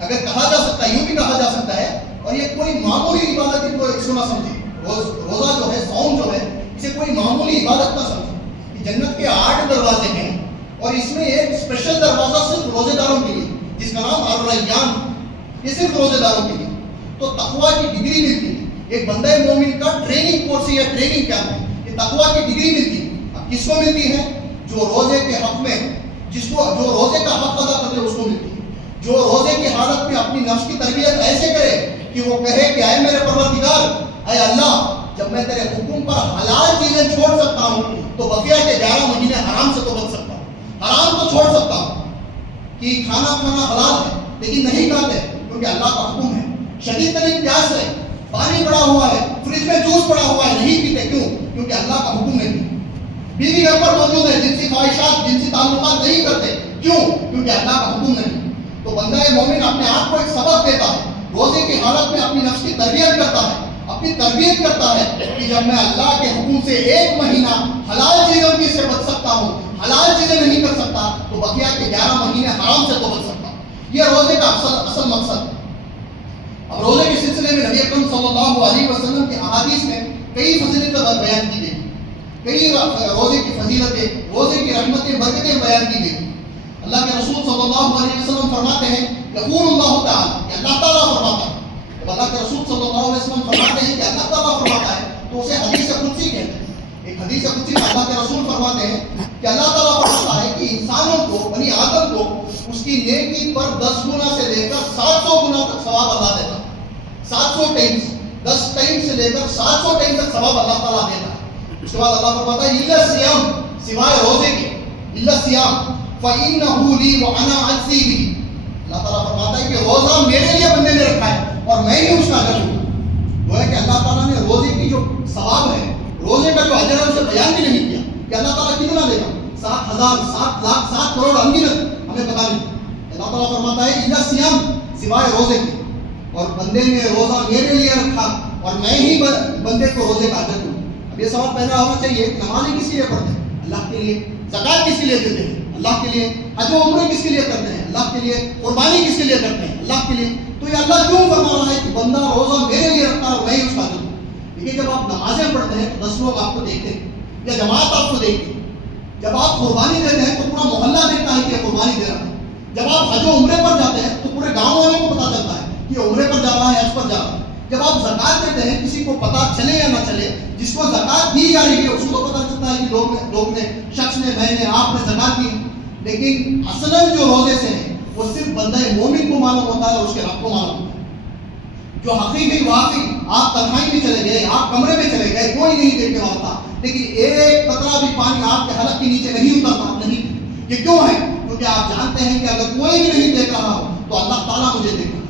اگر کہا جا سکتا ہے، یوں بھی کہا جا سکتا ہے، اور یہ کوئی معمولی عبادت کو اس کو نہ سمجھے. روزہ جو ہے، صوم جو ہے، اسے کوئی معمولی عبادت نہ سمجھے. جنت کے 8 دروازے ہیں اور اس میں ایک اسپیشل دروازہ صرف روزے داروں کے لیے جس کا نام الریان، یہ صرف روزے داروں کے لیے. تو تقویٰ کی ڈگری ملتی ہے. ایک بندہ مومن کا ٹریننگ کورس یا ٹریننگ کیمپ ہے، یہ تقویٰ کی ڈگری ملتی ہے. اب کس کو ملتی ہے؟ جو روزے کے حق میں، جو روزے کا حق ادا کرتے اس کو ملتی ہے. جو روزے کی حالت میں اپنی نفس کی تربیت ایسے کرے کہ وہ کہے کہ اے میرے پروردگار، اے اللہ، جب میں تیرے حکم پر حلال چیزیں چھوڑ سکتا ہوں تو بقیہ کے 11 مہینے حرام سے تو بچ سکتا ہوں. حرام تو چھوڑ سکتا ہوں کہ کھانا حلال ہے لیکن نہیں کھاتے کیونکہ اللہ کا حکم ہے. شدید ترین پیاس ہے، پانی پڑا ہوا ہے، فریج میں جوس پڑا ہوا ہے، نہیں پیتے کیوں؟ کیونکہ اللہ کا حکم نہیں. بیوی گھر پر موجود ہے، جنسی خواہشات، جنسی تعلقات نہیں کرتے کیوں؟ کیونکہ اللہ کا حکم نہیں. تو بندہ مومن اپنے آپ کو ایک سبق دیتا ہے، روزے کی حالت میں اپنی نفس کی تربیت کرتا ہے، اپنی تربیت کرتا ہے کہ جب میں اللہ کے حکم سے 1 مہینہ حلال چیزوں کی سے بچ سکتا ہوں، حلال چیزیں نہیں کر سکتا تو بقیہ کے 11 مہینے حرام سے تو بچ سکتا ہوں. یہ روزے کا اصل مقصد ہے. اب روزے کے سلسلے میں نبی اکرم صلی اللہ علیہ وسلم کی احادیث میں کئی فضیلتیں بیان کی گئی، کئی روزے کی فضیلتیں، روزے کی رحمتیں، برکتیں بیان کی گئی. اللہ کے رسول صلی اللہ علیہ وسلم فرماتے ہیں، یقول اللہ تعالیٰ، کہ اللہ تعالیٰ فرماتا ہے. جب اللہ کے رسول صلی اللہ علیہ وسلم فرماتے ہیں کہ اللہ تعالیٰ فرماتا ہے تو اسے حدیث قدسی کہتے ہیں. ایک حدیث قدسی میں اللہ کے رسول فرماتے ہیں کہ اللہ تعالیٰ فرماتا ہے کہ انسانوں کو، بنی آدم کو، اس کی نیکی پر 10 گنا سے لے کر 700 گنا تک ثواب اللہ دیتا ہے. 700 ٹائمز، 10 ٹائم سے لے کر 700 ٹائم تک ثواب اللہ تعالیٰ دیتا ہے. اس کے بعد اللہ فرماتا ہے الا الصیام، سوائے روزے کے، الا الصیام فإنه لي وأنا أجزي به، میرے لیے بندے نے رکھا ہے اور میں ہی اس کا اجر دوں گا. وہ ہے کہ اللہ تعالیٰ نے روزے کی جو ثواب ہے، روزے کا جو اجر ہے اسے بیان بھی نہیں کیا کہ اللہ تعالیٰ کتنا دے گا. 7,000 7 لاکھ 7 کروڑ انگنت ہمیں پتا نہیں. اللہ تعالیٰ فرماتا ہے الا سیام، سوائے روزے کے، اور بندے نے روزہ میرے لیے رکھا اور میں ہی بندے کو روزے کا اجر دوں. اب یہ سوال پیدا ہونا چاہیے کہ نمازیں کس کے لیے پڑھتے ہیں؟ اللہ کے لیے. زکات کس کے لیے دیتے ہیں؟ اللہ کے لیے. حج و عمرہ کس کے لیے کرتے ہیں؟ اللہ کے لیے. قربانی کس کے لیے کرتے ہیں؟ اللہ کے لیے. تو یہ اللہ کیوں فرما رہا ہے کہ بندہ روزہ میرے لیے رکھتا ہے اور میں ہی اس کا اجر دوں. دیکھیے جب آپ نمازیں پڑھتے ہیں تو 10 لوگ آپ کو دیکھتے ہیں یا جماعت آپ کو دیکھتی ہے. جب آپ قربانی دیتے ہیں تو پورا محلہ دیکھتا ہے کہ یہ قربانی دے رہا ہے. جب آپ حج و عمرے پر جاتے ہیں تو پورے گاؤں والوں کو پتا چلتا ہے کہ عمرے پر جا رہا ہے، حج پر جا رہا ہے. جب آپ زکات دیتے ہیں کسی کو پتا چلے یا نہ چلے، جس کو زکات دی جا رہی ہے اس کو پتا چلتا ہے کہ لوگ نے، شخص نے، میں نے، آپ نے زکات دی. لیکن اصلاً جو روزے سے ہے وہ صرف بندہ مومن کو معلوم ہوتا ہے اور اس کے رب کو معلوم ہوتا ہے. جو حقیقی واقعی آپ تنہائی میں چلے گئے، آپ کمرے میں چلے گئے، کوئی نہیں دیکھنے والا تھا، لیکن ایک قطرہ بھی پانی آپ کے حلق کے نیچے نہیں اترتا. نہیں. یہ کیوں ہے؟ کیونکہ آپ جانتے ہیں کہ اگر کوئی بھی نہیں دیکھ رہا ہو تو اللہ تعالیٰ مجھے دیکھ رہا ہے.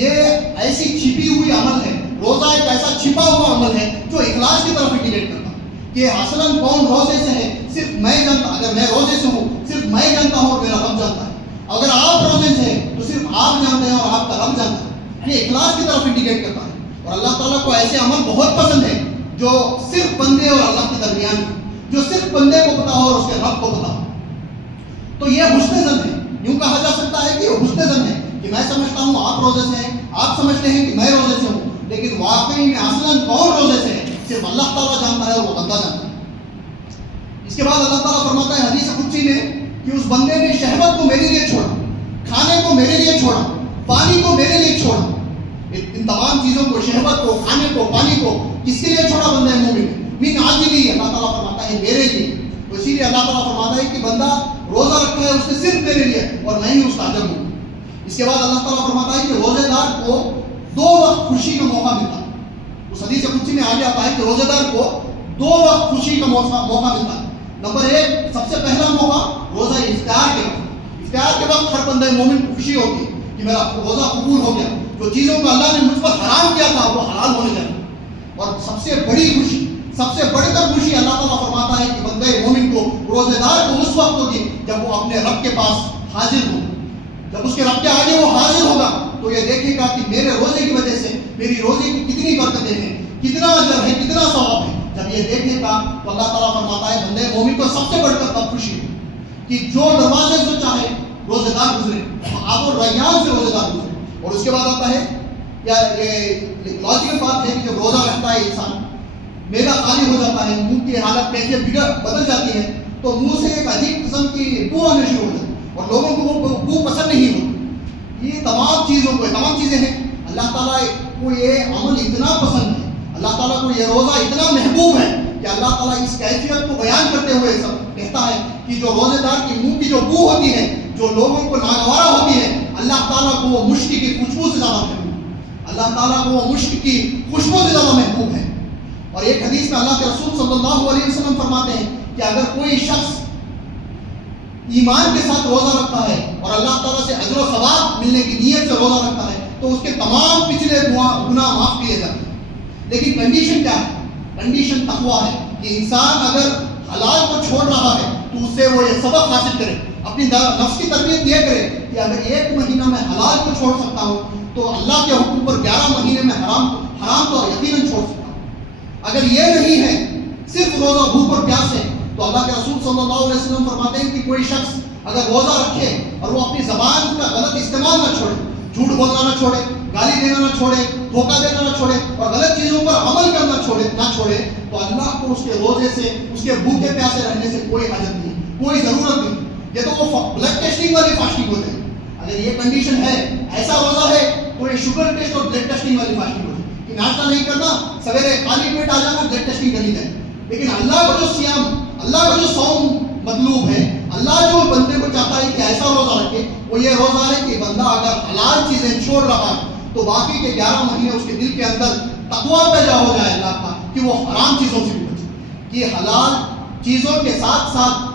یہ ایسی چھپی ہوئی عمل ہے. روزہ ایک ایسا چھپا ہوا عمل ہے جو اخلاص کی طرف انڈیکیٹ کرتا ہے کہ اصلاً کون روزے سے ہے صرف میں جانتا. اگر میں روزے سے ہوں صرف میں جانتا ہوں اور میرا رب جانتا ہے. اگر آپ روزے سے ہیں تو صرف آپ جانتے ہیں اور آپ کا رب جانتا ہے. یہ اخلاص کی طرف انڈیکیٹ کرتا ہے. اور اللہ تعالیٰ کو ایسے عمل بہت پسند ہے جو صرف بندے اور اللہ کے درمیان ہے، جو صرف بندے کو پتا ہو اور اس کے رب کو پتا ہو. تو یہ حسن ظن ہے. یوں کہا جا سکتا ہے کہ یہ حسن ظن ہے کہ میں سمجھتا ہوں آپ روزے سے ہیں، آپ سمجھتے ہیں کہ میں روزے سے ہوں، لیکن واقعی میں اصلاً کون روزے سے ہے صرف اللہ تعالیٰ جانتا ہے اور وہ بندہ جانتا ہے. اس کے بعد اللہ تعالیٰ فرماتا ہے حدیث قدسی میں کہ اس بندے نے شہوت کو میرے لیے چھوڑا، کھانے کو میرے لیے چھوڑا، پانی کو میرے لیے چھوڑا. ان تمام چیزوں کو، شہوت کو، کھانے کو، پانی کو کس کے لیے چھوڑا؟ بندہ مومن من عاجلی. اللہ تعالیٰ فرماتا ہے میرے لیے. تو اسی لیے اللہ تعالیٰ فرماتا ہے کہ بندہ روزہ رکھا ہے اس نے صرف میرے لیے اور میں ہی اس کا اجر دوں. اس کے بعد اللہ تعالیٰ فرماتا ہے کہ روزے دار کو 2 وقت خوشی کا موقع ملتا ہے. اس حدیث قدسی میں آگے آتا ہے کہ روزے دار کو 2 وقت خوشی کا موقع ملتا ہے. نمبر 1، سب سے پہلا موقع روزہ افطار کے وقت. افطار کے وقت ہر بندہ مومن کو خوشی ہوتی ہے کہ میرا روزہ قبول ہو گیا، جو چیزوں کو اللہ نے مجھ پر حرام کیا تھا وہ حلال ہونے جائے. اور سب سے بڑی خوشی، سب سے بڑھ کر خوشی اللہ تعالیٰ فرماتا ہے کہ بندے مومن کو، روزے دار کو اس وقت ہوگی جب وہ اپنے رب کے پاس حاضر ہو. جب اس کے رب کے آگے وہ حاضر ہوگا تو یہ دیکھے گا کہ میرے روزے کی وجہ سے میری روزے کی کتنی برکتیں ہیں، کتنا اجر ہے، کتنا ثواب ہے. جب یہ دیکھے گا تو اللہ تعالیٰ فرماتا ہے بندے مومن کو سب سے بڑھ کر تب خوشی ہے کہ جو دروازے سے چاہے روزے دار گزرے، آپ اور ریان سے روزے دار گزرے. اور اس کے بعد آتا ہے کیا یہ لاجیکل بات ہے کہ جب روزہ رکھتا ہے انسان، میدا خالی ہو جاتا ہے، منہ کی حالت کیفیت بدل جاتی ہے، تو منہ سے ایک عجیب قسم کی بو آنے شروع ہو جاتی ہے اور لوگوں کو وہ بو پسند نہیں ہوتی. یہ تمام چیزیں ہیں. اللہ تعالیٰ کو یہ عمل اتنا پسند ہے، اللہ تعالیٰ کو یہ روزہ اتنا محبوب ہے کہ اللہ تعالیٰ اس کیفیت کو بیان کرتے ہوئے سب کہتا ہے کہ جو روزے دار کی منہ کی جو بو ہوتی ہے، جو لوگوں کو ناگوارا ہوتی ہے، اللہ تعالیٰ کو وہ مشک کی خوشبو سے زیادہ محبوب ہے. اللہ تعالیٰ کو وہ مشک کی خوشبو سے زیادہ محبوب ہے. اور ایک حدیث میں اللہ کے رسول صلی اللہ علیہ وسلم فرماتے ہیں کہ اگر کوئی شخص ایمان کے ساتھ روزہ رکھتا ہے اور اللہ تعالیٰ سے اجر و ثواب ملنے کی نیت سے روزہ رکھتا ہے تو اس کے تمام پچھلے گناہ معاف کیے جاتے ہیں. لیکن کنڈیشن کیا ہے؟ کنڈیشن تقویٰ ہے کہ انسان اگر حلال کو چھوڑ رہا ہے تو اس سے وہ یہ سبق حاصل کرے، اپنی نفس کی تربیت یہ کرے کہ اگر 1 مہینہ میں حلال کو چھوڑ سکتا ہوں تو اللہ کے حکم پر 11 مہینے میں حرام تو یقیناً چھوڑ سکتا ہوں. اگر یہ نہیں ہے، صرف روزہ بھوک اور پیاس ہے، تو اللہ کے رسول صلی اللہ علیہ وسلم فرماتے ہیں کہ کوئی شخص اگر روزہ رکھے اور وہ اپنی زبان کا غلط استعمال نہ چھوڑے، جھوٹ بولنا نہ چھوڑے، گالی دینا نہ چھوڑے، دھوکہ دینا نہ چھوڑے اور غلط چیزوں پر عمل کرنا نہ چھوڑے، تو اللہ کو اس کے روزے سے، اس کے بھوکے پیاسے رہنے سے کوئی حاجت نہیں، کوئی ضرورت نہیں. یہ تو وہ بلڈ ٹیسٹنگ والی فاسٹنگ ہوتے ہیں. اگر یہ کنڈیشن ہے، ایسا روزہ ہے تو یہ شوگر ٹیسٹ اور بلڈ ٹیسٹنگ والی فاسٹنگ ہوتی ہے کہ ناشتہ نہیں کرنا، سویرے خالی پیٹ آ جانا، بلڈ ٹیسٹنگ کرنی جائے. لیکن اللہ کا جو سیام، اللہ کا جو صوم مطلوب ہے، اللہ جو بندے کو چاہتا ہے کہ ایسا روزہ رکھے، وہ یہ روزہ ہے کہ بندہ اگر حلال چیزیں چھوڑ رہا ہے تو باقی کے 11 مہینے اس کے دل کے اندر تقویٰ پیدا ہو جائے اللہ کا کہ وہ حرام چیزوں سے بھی بچے، کہ حلال چیزوں کے ساتھ ساتھ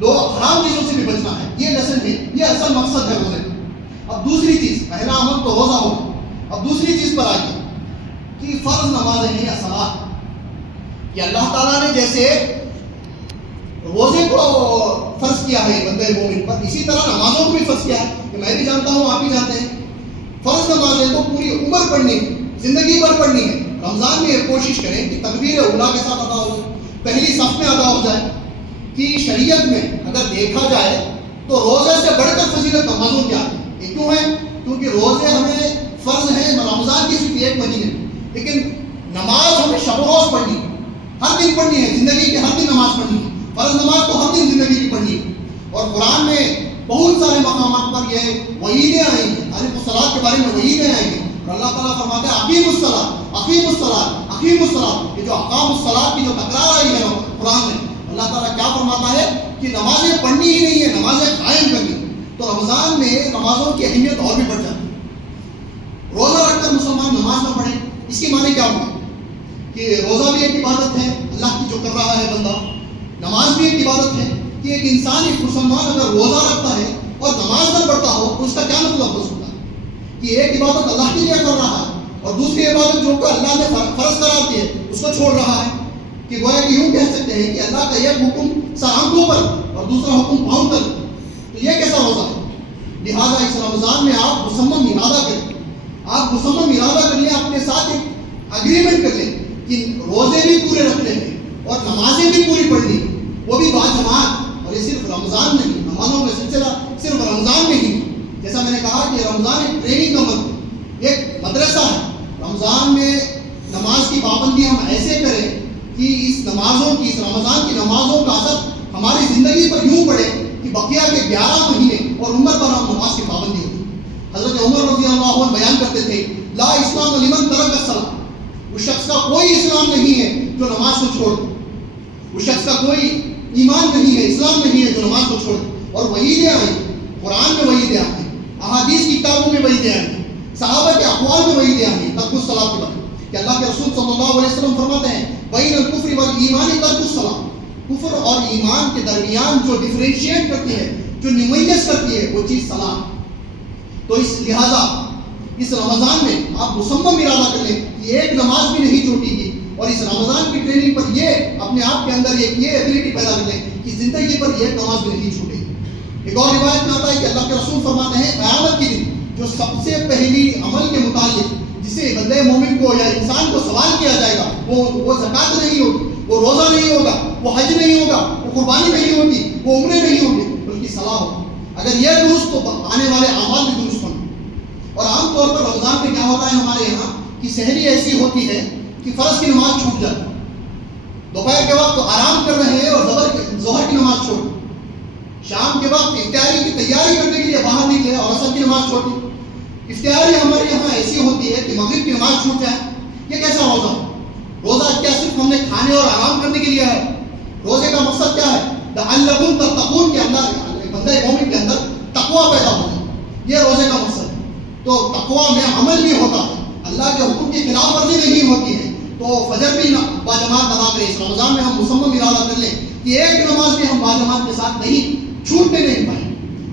لوگ حرام چیزوں سے بھی بچنا ہے. یہ لیسن ہے، یہ اصل مقصد ہے روزے کا. اب دوسری چیز، پہلا عمل تو روزہ ہو، اب دوسری چیز پر آئیے کہ فرض نمازیں ہیں یا صلاۃ، کہ اللہ تعالیٰ نے جیسے روزے کو فرض کیا ہے بندے مومن پر، اسی طرح نمازوں کو بھی فرض کیا ہے، کہ میں بھی جانتا ہوں آپ بھی جانتے ہیں۔ فرض نمازیں تو پوری عمر پڑھنی ہے، زندگی بھر پڑھنی ہے۔ رمضان میں یہ کوشش کریں کہ تکبیر اولیٰ کے ساتھ ادا ہو جائے، پہلی صف میں ادا ہو جائے، کہ شریعت میں اگر دیکھا جائے تو روزے سے بڑھ کر فضیلت نمازوں کی آتی ہے۔ یہ کیوں ہے؟ کیونکہ روزے ہمیں فرض ہیں رمضان کی صرف ایک مہینے، لیکن نماز ہمیں شب و روز پڑھنی ہے، ہر دن پڑھنی ہے، زندگی کے ہر دن نماز پڑھنی ہے۔ فرض نماز تو ہر دن زندگی کی پڑھنی ہے، اور قرآن میں بہت سارے مقامات پر یہ وعیدیں آئی ہیں، تاریخ الصلاۃ کے بارے میں وعیدیں آئی ہیں، اور اللہ تعالیٰ فرماتے ہیں اقیم الصلاۃ اقیم الصلاۃ اقیم الصلاۃ۔ یہ جو اقام الصلاۃ کی جو تکرار آئی ہے قرآن میں، اللہ تعالیٰ کیا فرماتا ہے کہ نمازیں پڑھنی ہی نہیں ہے، نمازیں قائم کرنی۔ تو رمضان میں نمازوں کی اہمیت اور بھی بڑھ جاتی ہے۔ روزہ رکھ کر مسلمان نماز نہ پڑھے، اس کی معنی کیا ہوگا کہ روزہ بھی ایک عبادت ہے اللہ کی جو کر رہا ہے بندہ، نماز بھی ایک عبادت ہے، کہ ایک انسان ایک مسلمان اگر روزہ رکھتا ہے اور نماز نہ پڑھتا ہو تو اس کا کیا مطلب ہو سکتا ہے کہ ایک عبادت اللہ کے لیے کر رہا ہے اور دوسری عبادت جو کہ اللہ نے فرض قرار دی ہے اس کو چھوڑ رہا ہے، کہ گویا کہ یوں کہہ سکتے ہیں کہ اللہ کا ایک حکم سر آنکھوں پر اور دوسرا حکم پاؤں تک، تو یہ کیسا روزہ ہے؟ لہٰذا اس رمضان میں آپ مصمم ارادہ کریں، آپ مصمم ارادہ کر لیں، اپنے ساتھ ایک اگریمنٹ کر لیں کہ روزے بھی پورے رکھنے ہیں اور نمازیں بھی پوری پڑھنی، وہ بھی باجماعت۔ اور یہ صرف رمضان نہیں، نمازوں کا سلسلہ صرف رمضان میں ہی نہیں، جیسا میں نے کہا کہ رمضان ایک ٹریننگ کا مطلب ایک مدرسہ ہے۔ رمضان میں نماز کی پابندی ہم ایسے کریں کہ اس نمازوں کی، اس رمضان کی نمازوں کا اثر ہماری زندگی پر یوں پڑے کہ بقیہ کے 11 مہینے اور عمر پر ہم نماز کی پابندی ہوتی۔ حضرت عمر رضی اللہ عنہ بیان کرتے تھے لا اسلام لمن ترک الصلاۃ، اس شخص کا کوئی اسلام نہیں ہے جو نماز کو چھوڑ دے، اس شخص کا کوئی ایمان نہیں ہے، اسلام نہیں ہے جو نماز کو چھوڑ دے۔ اور وعیدیں آئی، قرآن میں وعیدیں آئی، احادیث کی کتابوں میں وعیدیں آئی، صحابہ کے اقوال میں وعیدیں آئی ترک الصلاۃ کے بارے، کہ اللہ کے رسول صلی اللہ علیہ وسلم فرماتے ہیں بین الکفر والایمان ترک الصلاۃ، کفر اور ایمان کے درمیان جو ڈفرینشیٹ کرتی ہے، جو نمیز کرتی ہے، وہ چیز صلاۃ۔ تو اس لہٰذا اس رمضان میں آپ مصمم ارادہ کر لیں کہ ایک نماز بھی نہیں چھوٹے گی، اور اس رمضان کی ٹریننگ پر یہ اپنے آپ کے اندر یہ ایبلٹی پیدا کر لیں کہ زندگی پر یہ نماز بھی نہیں چھوٹے گی۔ ایک اور روایت میں آتا ہے کہ اللہ کے رسول فرماتے ہیں قیامت کے دن جو سب سے پہلی عمل کے متعلق جسے بندے مومن کو یا انسان کو سوال کیا جائے گا وہ زکوٰۃ نہیں ہوگی، وہ روزہ نہیں ہوگا، وہ حج نہیں ہوگا، وہ قربانی نہیں ہوگی، وہ عمرے نہیں ہوگی، بلکہ صلاح ہوگی۔ اگر یہ درست تو آنے والے اعمال بھی درست ہوں۔ اور عام طور پر رمضان میں کیا ہوتا ہے ہمارے یہاں کہ سحری ایسی ہوتی ہے کہ فرض کی نماز چھوٹ جاتی ہے، دوپہر کے وقت آرام کر رہے ہیں اور ظہر کی نماز چھوڑ دی، شام کے وقت افطاری کی تیاری کرنے کے لیے باہر نکلے اور عصر کی نماز چھوڑ دی۔ افطاری ہمارے یہاں ایسی ہوتی ہے کہ مغرب کی نماز چھوٹ جائے، یہ کیسا روزہ ہے؟ روزہ کیا صرف ہم نے کھانے اور آرام کرنے کے لیے ہے؟ روزے کا مقصد کیا ہے؟ لعلکم تتقون کے اندر بندے مومن کے اندر تقویٰ پیدا ہو جائے، یہ روزے کا مقصد ہے۔ تو تقویٰ میں عمل بھی ہوتا ہے، اللہ کے حکم کی خلاف ورزی نہیں ہوتی ہے، تو فجر بھی باجماعت ادا کریں۔ اس رمضان میں ہم مصمم ارادہ کر لیں کہ ایک نماز بھی ہم باجماعت کے ساتھ نہیں چھوٹنے نہیں پائیں۔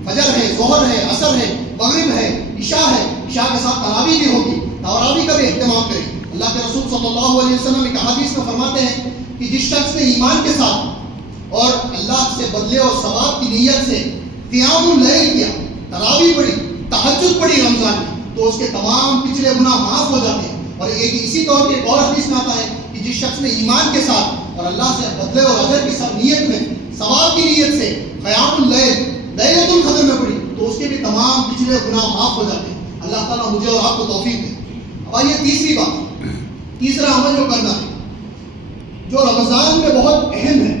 فجر ہے، ظہر ہے، عصر ہے، مغرب ہے، عشاء ہے، عشاء کے ساتھ تراویح بھی ہوگی، تراویح کا بھی اہتمام کریں۔ اللہ کے رسول صلی اللہ علیہ وسلم ایک حدیث میں فرماتے ہیں کہ جس شخص نے ایمان کے ساتھ اور اللہ سے بدلے اور ثواب کی نیت سے قیام اللیل کیا، تراویح پڑھی، تہجد پڑھی رمضان میں، تو اس کے تمام پچھلے گناہ معاف ہو جاتے ہیں۔ اور ایک اسی طور پہ ایک اور حدیث میں آتا ہے کہ جس شخص نے ایمان کے ساتھ اور اللہ سے بدلے اور اجر کی سب نیت میں ثواب کی نیت سے قیام اللیل لیلۃ القدر میں پڑھی تو اس کے بھی تمام پچھلے گناہ معاف ہو جاتے ہیں۔ اللہ تعالیٰ مجھے اور آپ کو توفیق دے۔ اب آئیے تیسری بات، تیسرا عمل جو کرنا ہے جو رمضان میں بہت اہم ہے،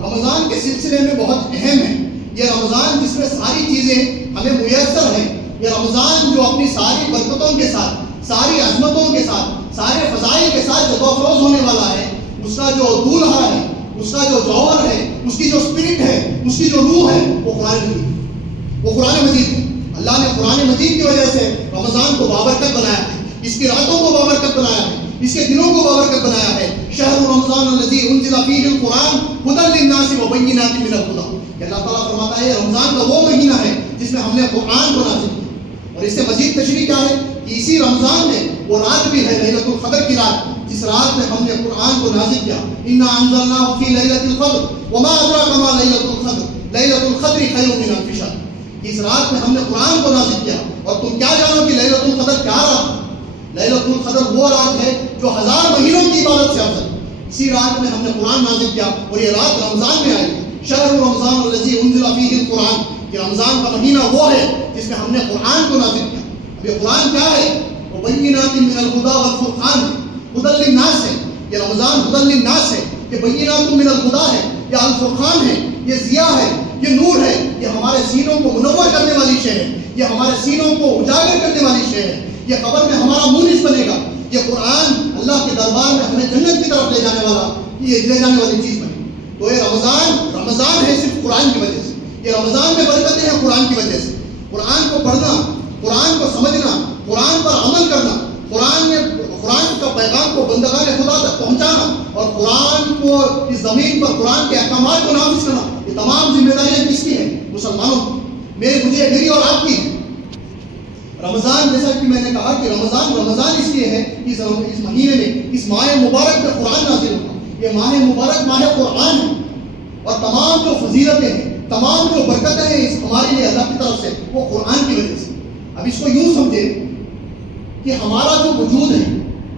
رمضان کے سلسلے میں بہت اہم ہے، یہ رمضان جس میں ساری چیزیں ہمیں میسر ہیں، یہ رمضان جو اپنی ساری برکتوں کے ساتھ، ساری عظمتوں کے ساتھ، سارے فضائل کے ساتھ جد و افروز ہونے والا ہے، اس کا جو دولہا ہے، اس کا جو جوہر ہے، اس کی جو اسپرٹ ہے، اس کی جو روح ہے، وہ قرآن مجید، وہ قرآن مجید ہے۔ اللہ نے قرآن مجید کی وجہ سے رمضان کو بابرکت بنایا ہے، اس کی راتوں کو بابرکت بنایا ہے، اس کے دنوں کو بابرکت بنایا ہے۔ شہر رمضان الذی انزل فیہ القرآن ھدی للناس وبینات من الھدی، کہ اللہ تعالیٰ فرماتا ہے رمضان کا وہ مہینہ ہے جس میں ہم نے قرآن کو نازل کیا، اور اس سے مزید تشریح کیا ہے کہ اسی رمضان میں وہ رات بھی ہے لیلۃ القدر کی رات، جس رات میں ہم نے قرآن کو نازل کیا، انا انزلناہ فی لیلۃ القدر وما ادراک ما لیلۃ القدر لیلۃ القدر خیر من الف شہر۔ اس رات میں ہم نے قرآن کو نازل کیا، اور تم کیا جانو کہ لیلۃ القدر کیا رات ہے؟ لیلۃ القدر وہ رات ہے جو 1000 مہینوں کی عبادت سے افضل۔ اسی رات میں ہم نے قرآن نازل کیا، اور یہ رات رمضان میں آئی۔ شہر رمضان الذی انزل فیہ القرآن، کہ رمضان کا مہینہ وہ ہے جس میں ہم نے قرآن کو نازل کیا۔ اب یہ قرآن کیا ہے؟ وبینات من الہدی والفرقان، ہدی للناس ہے۔ یہ رمضان ہدی للناس ہے، یہ بینات من الہدی ہے، یہ الفرقان ہے، یہ ضیاء ہے، یہ نور ہے، یہ ہمارے سینوں کو منور کرنے والی شے ہے، یہ ہمارے سینوں کو اجاگر کرنے والی شے ہے، یہ قبر میں ہمارا مونس بنے گا۔ یہ قرآن اللہ کے دربار میں ہمیں جنت کی طرف لے جانے والی چیز بنے۔ تو یہ رمضان ہے صرف قرآن کی وجہ سے۔ یہ رمضان میں برکتیں ہیں قرآن کی وجہ سے۔ قرآن کو پڑھنا، قرآن کو سمجھنا، قرآن پر عمل کرنا، قرآن کا پیغام کو بندگان خدا تک پہنچانا، اور قرآن کو اس زمین پر قرآن کے احکامات کو نافذ کرنا، یہ تمام ذمہ داریاں کس کی ہیں؟ مسلمانوں کی، میری اور آپ کی ہیں۔ رمضان، جیسا کہ میں نے کہا کہ رمضان اس لیے ہے کہ اس مہینے میں، اس ماہ مبارک میں قرآن نازل ہوگا۔ یہ ماہ مبارک ماہ قرآن ہے، اور تمام جو فضیلتیں ہیں، تمام جو برکتیں ہیں اس ہمارے لیے اللہ کی طرف سے، وہ قرآن کی وجہ سے۔ اب اس کو یوں سمجھیں کہ ہمارا جو وجود ہے،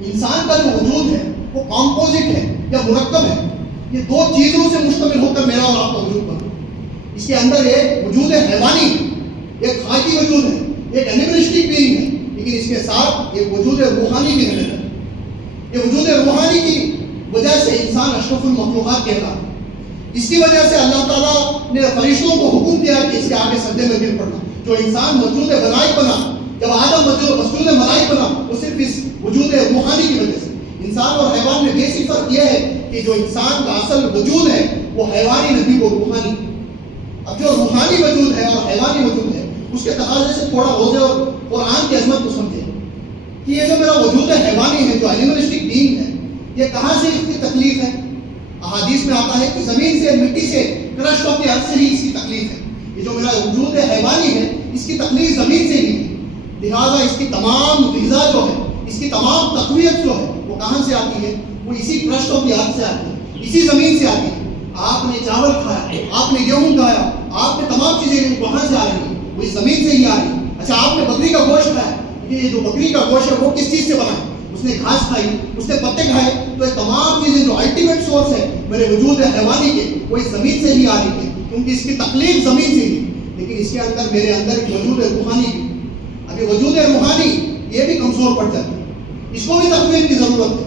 انسان کا جو وجود ہے، وہ کمپوزٹ ہے یا مرکب ہے۔ یہ دو چیزوں سے مشتمل ہو کر میرا اور آپ کا وجود بنا۔ اس کے اندر ایک وجود حیوانی ہے، ایک خاکی وجود ہے، ایک اینیملسٹک بینگ ہے، لیکن اس کے ساتھ ایک وجود روحانی بھی ہے۔ یہ وجود روحانی کی وجہ سے انسان اشرف المخلوقات کہتا ہے۔ اس کی وجہ سے اللہ تعالیٰ نے فرشتوں کو حکم دیا کہ اس کے آگے سجدے میں گر پڑنا۔ جو انسان مسجود ملائک بنا، جب آدم مسجود ملائک بنا، وہ صرف اس وجود روحانی کی وجہ سے۔ انسان اور حیوان میں بیسک فرق یہ ہے کہ جو انسان کا اصل وجود ہے وہ حیوانی نہیں، وہ روحانی۔ اب جو روحانی وجود ہے اور حیوانی وجود ہے، اس کے تقاضے سے تھوڑا روزے اور قرآن کی عظمت کو سمجھے کہ یہ جو میرا وجود حیوانی ہے، جو اینیملسٹک بینگ ہے، یہ کہاں سے اس کی تکلیف ہے؟ احادیث میں آتا ہے کہ زمین سے، مٹی سے، کرشٹ آف دی ارتھ سے ہی اس کی تکلیف ہے۔ یہ جو میرا وجود حیوانی ہے، اس کی تکلیف زمین سے ہی ہے۔ لہٰذا اس کی تمام غذا جو ہے، اس کی تمام تقویت جو ہے، وہ کہاں سے آتی ہے؟ وہ اسی کرشٹ آف دی ارتھ سے آتی ہے، اسی زمین سے آتی ہے۔ آپ نے چاول کھایا، آپ نے گیہوں کھایا، آپ نے تمام چیزیں کہاں سے آ رہی ہیں؟ وہ اس زمین سے ہی آ رہی ہے۔ اچھا، آپ نے بکری کا گوشت کھایا، یہ جو بکری کا گوشت ہے وہ کس چیز سے بنا ہے؟ اس نے گھاس کھائی، اس نے پتے کھائے۔ تو یہ تمام چیزیں جو الٹیمیٹ سورس ہے میرے وجود حیوانی کے، وہ اس زمین سے ہی آ رہی ہے، کیونکہ اس کی تکلیف زمین سے ہی۔ لیکن اس کے اندر، میرے اندر وجود روحانی بھی، ابھی وجود روحانی یہ بھی کمزور پڑ جاتی ہے، اس کو بھی تقویت کی ضرورت ہے،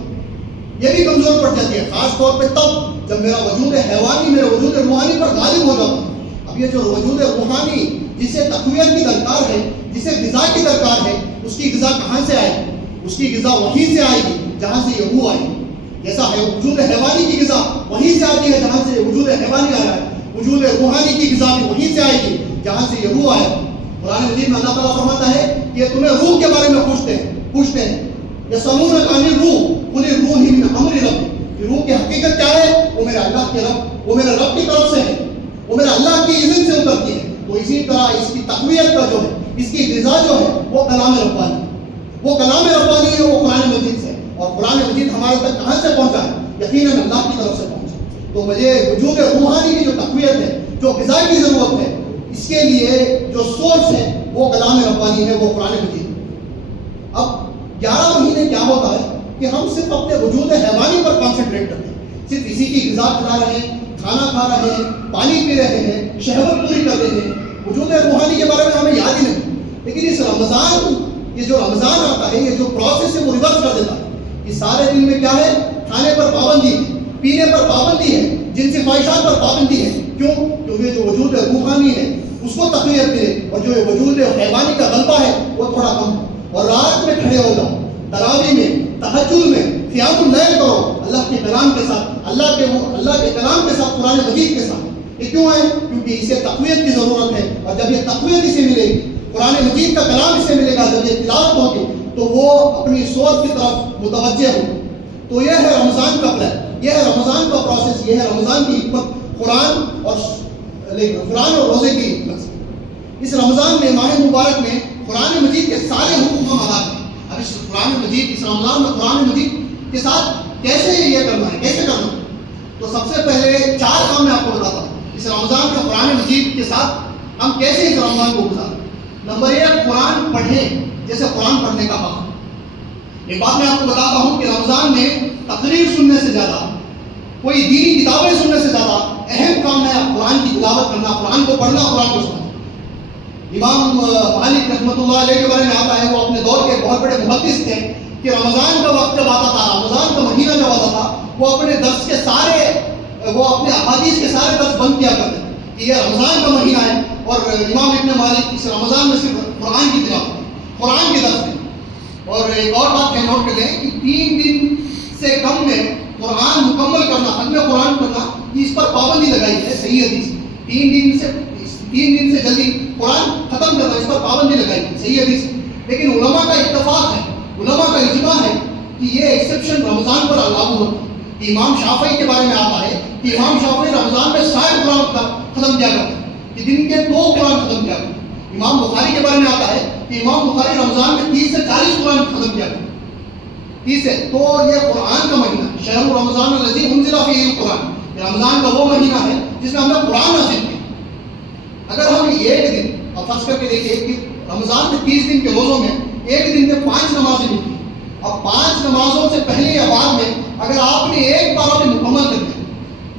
یہ بھی کمزور پڑ جاتی ہے، خاص طور پہ تب جب میرا وجود حیوانی میرے وجود روحانی پر غالب ہو جاتا ہے۔ اب یہ جو وجود روحانی جسے تقویت کی درکار ہے، جسے غذا کی درکار ہے، اس کی غذا کہاں سے آئے گی؟ اس کی غذا وہیں سے آئے گی جہاں سے یہ روح آئی۔ جیسا ہے وجود حیوانی کی غذا وہیں سے آتی ہے جہاں سے وجود حیوانی آیا ہے، وجود روحانی کی غذا بھی وہیں سے آئے گی جہاں سے یہ روح آیا۔ قرآن مجید میں اللہ تعالیٰ فرماتا ہے کہ تمہیں روح کے بارے میں پوچھتے ہیں یسألونک عن الروح قل الروح من امر ربی، روح کی حقیقت کیا ہے؟ وہ میرے اللہ کے رب، وہ میرے رب کی طرف سے ہے، وہ میرے اللہ کی اذن سے اترتی ہے۔ تو اسی طرح اس کی تقویت کا جو ہے، اس کی غذا جو ہے، وہ کلام ربانی، وہ کلام ربانی ہے، وہ قرآن مجید سے۔ اور قرآن مجید ہمارے تک کہاں سے پہنچا ہے؟ یقیناً اللہ کی طرف سے پہنچا۔ تو مجھے وجود روحانی کی جو تقویت ہے، جو غذا کی ضرورت ہے، اس کے لیے جو سورس ہے وہ کلام ربانی ہے، وہ قرآن مجید ہے۔ اب 11 مہینے کیا ہوتا ہے کہ ہم صرف اپنے وجود حیوانی پر کانسنٹریٹ کرتے ہیں، صرف اسی کی غذا کھا رہے ہیں، کھانا کھا رہے ہیں، پانی پی رہے ہیں، شہوت پوری کر رہے ہیں، وجود روحانی کے بارے میں ہمیں یاد ہی نہیں۔ لیکن اس رمضان، یہ جو رمضان آتا ہے، یہ جو پروسیس ہے وہ ریورس کر دیتا ہے کہ سارے دن میں کیا ہے؟ کھانے پر پابندی ہے، پینے پر پابندی ہے، جنسی خواہشات پر پابندی ہے۔ کیوں؟ کیونکہ جو وجود روحانی ہے اس کو تقویت ملے، اور جو وجود حیوانی کا غلبہ ہے وہ تھوڑا کم ہے۔ اور رات میں کھڑے ہو جاؤ، تراویح میں، تہجد میں، قیام اللیل کرو اللہ کے کلام کے ساتھ، اللہ کے کلام کے ساتھ، قرآن مجید کے ساتھ۔ یہ کیوں ہے؟ کیونکہ اسے تقویت کی ضرورت ہے، اور جب یہ تقویت اسے ملے گی، قرآن مجید کا کلام اسے ملے گا، جب یہ تلاوت ہوگی تو وہ اپنی سوچ کی طرف متوجہ ہوگی۔ تو یہ ہے رمضان کا پلان، یہ ہے رمضان کا پروسیس، یہ ہے رمضان کی حکمت، قرآن اور روزے کی حکمت۔ اس رمضان میں، ماہ مبارک میں، قرآن مجید کے سارے حقوق ہم ادا کریں. اب اس قرآن مجید اس رمضان میں قرآن مجید کے ساتھ کیسے یہ کرنا ہے، کیسے کرنا ہے؟ تو سب سے پہلے 4 کام میں آپ کو بتاتا ہوں اس رمضان کا قرآن مجید کے ساتھ ہم کیسے اس رمضان کو گزاریں. نمبر 1، قرآن پڑھیں جیسے قرآن پڑھنے کا حق. ایک بات میں آپ کو بتاتا ہوں کہ رمضان میں تقریر سننے سے زیادہ، کوئی دینی کتابیں سننے سے زیادہ اہم کام ہے قرآن کی تلاوت کرنا، قرآن کو پڑھنا، قرآن کو سننا. امام مالک رحمۃ اللہ علیہ کے بارے میں آتا ہے، وہ اپنے دور کے بہت بڑے محدث تھے، کہ رمضان کا وقت جب آتا تھا، رمضان کا مہینہ جب آتا تھا، وہ اپنے درس کے سارے، وہ اپنے احادیث کے سارے درس بند کیا کرتے تھے کہ یہ رمضان کا مہینہ ہے. اور امام ابن مالک اس رمضان میں صرف قرآن کی تلاوت، قرآن کے درس میں. اور ایک اور بات ہے، نوٹ کر لیں کہ 3 دن سے کم میں قرآن مکمل کرنا، ختم قرآن کرنا، اس پر پابندی لگائی ہے صحیح حدیث. 3 دن سے جلدی قرآن ختم کرنا، اس پر پابندی لگائی ہے صحیح حدیث. لیکن علماء کا اتفاق ہے، علماء کا اجماع ہے کہ یہ ایکسیپشن رمضان پر لاگو ہوتا ہے. امام شافعی کے بارے میں آتا ہے کہ امام شافعی رمضان میں 60 قرآن ختم کیا کرتے ہیں، کہ دن کے 2 قرآن ختم کیا کرتے ہیں. امام بخاری کے بارے میں آتا ہے کہ امام بخاری رمضان میں 30 سے 40 قرآن ختم کیا کرتے ہیں. 30 سے. تو یہ قرآن کا مہینہ، شہر رمضان الذی انزل فیہ القرآن، رمضان کا وہ مہینہ ہے جس میں ہم نے قرآن نازل کیا. اگر ہم ایک دن، اور فرض کر کے دیکھیے کہ رمضان میں 30 دن کے روزوں میں ایک دن میں 5 نمازیں ملتی ہیں. اب 5 نمازوں سے پہلے یا بعد میں اگر آپ نے ایک پارہ بھی مکمل کر دیا،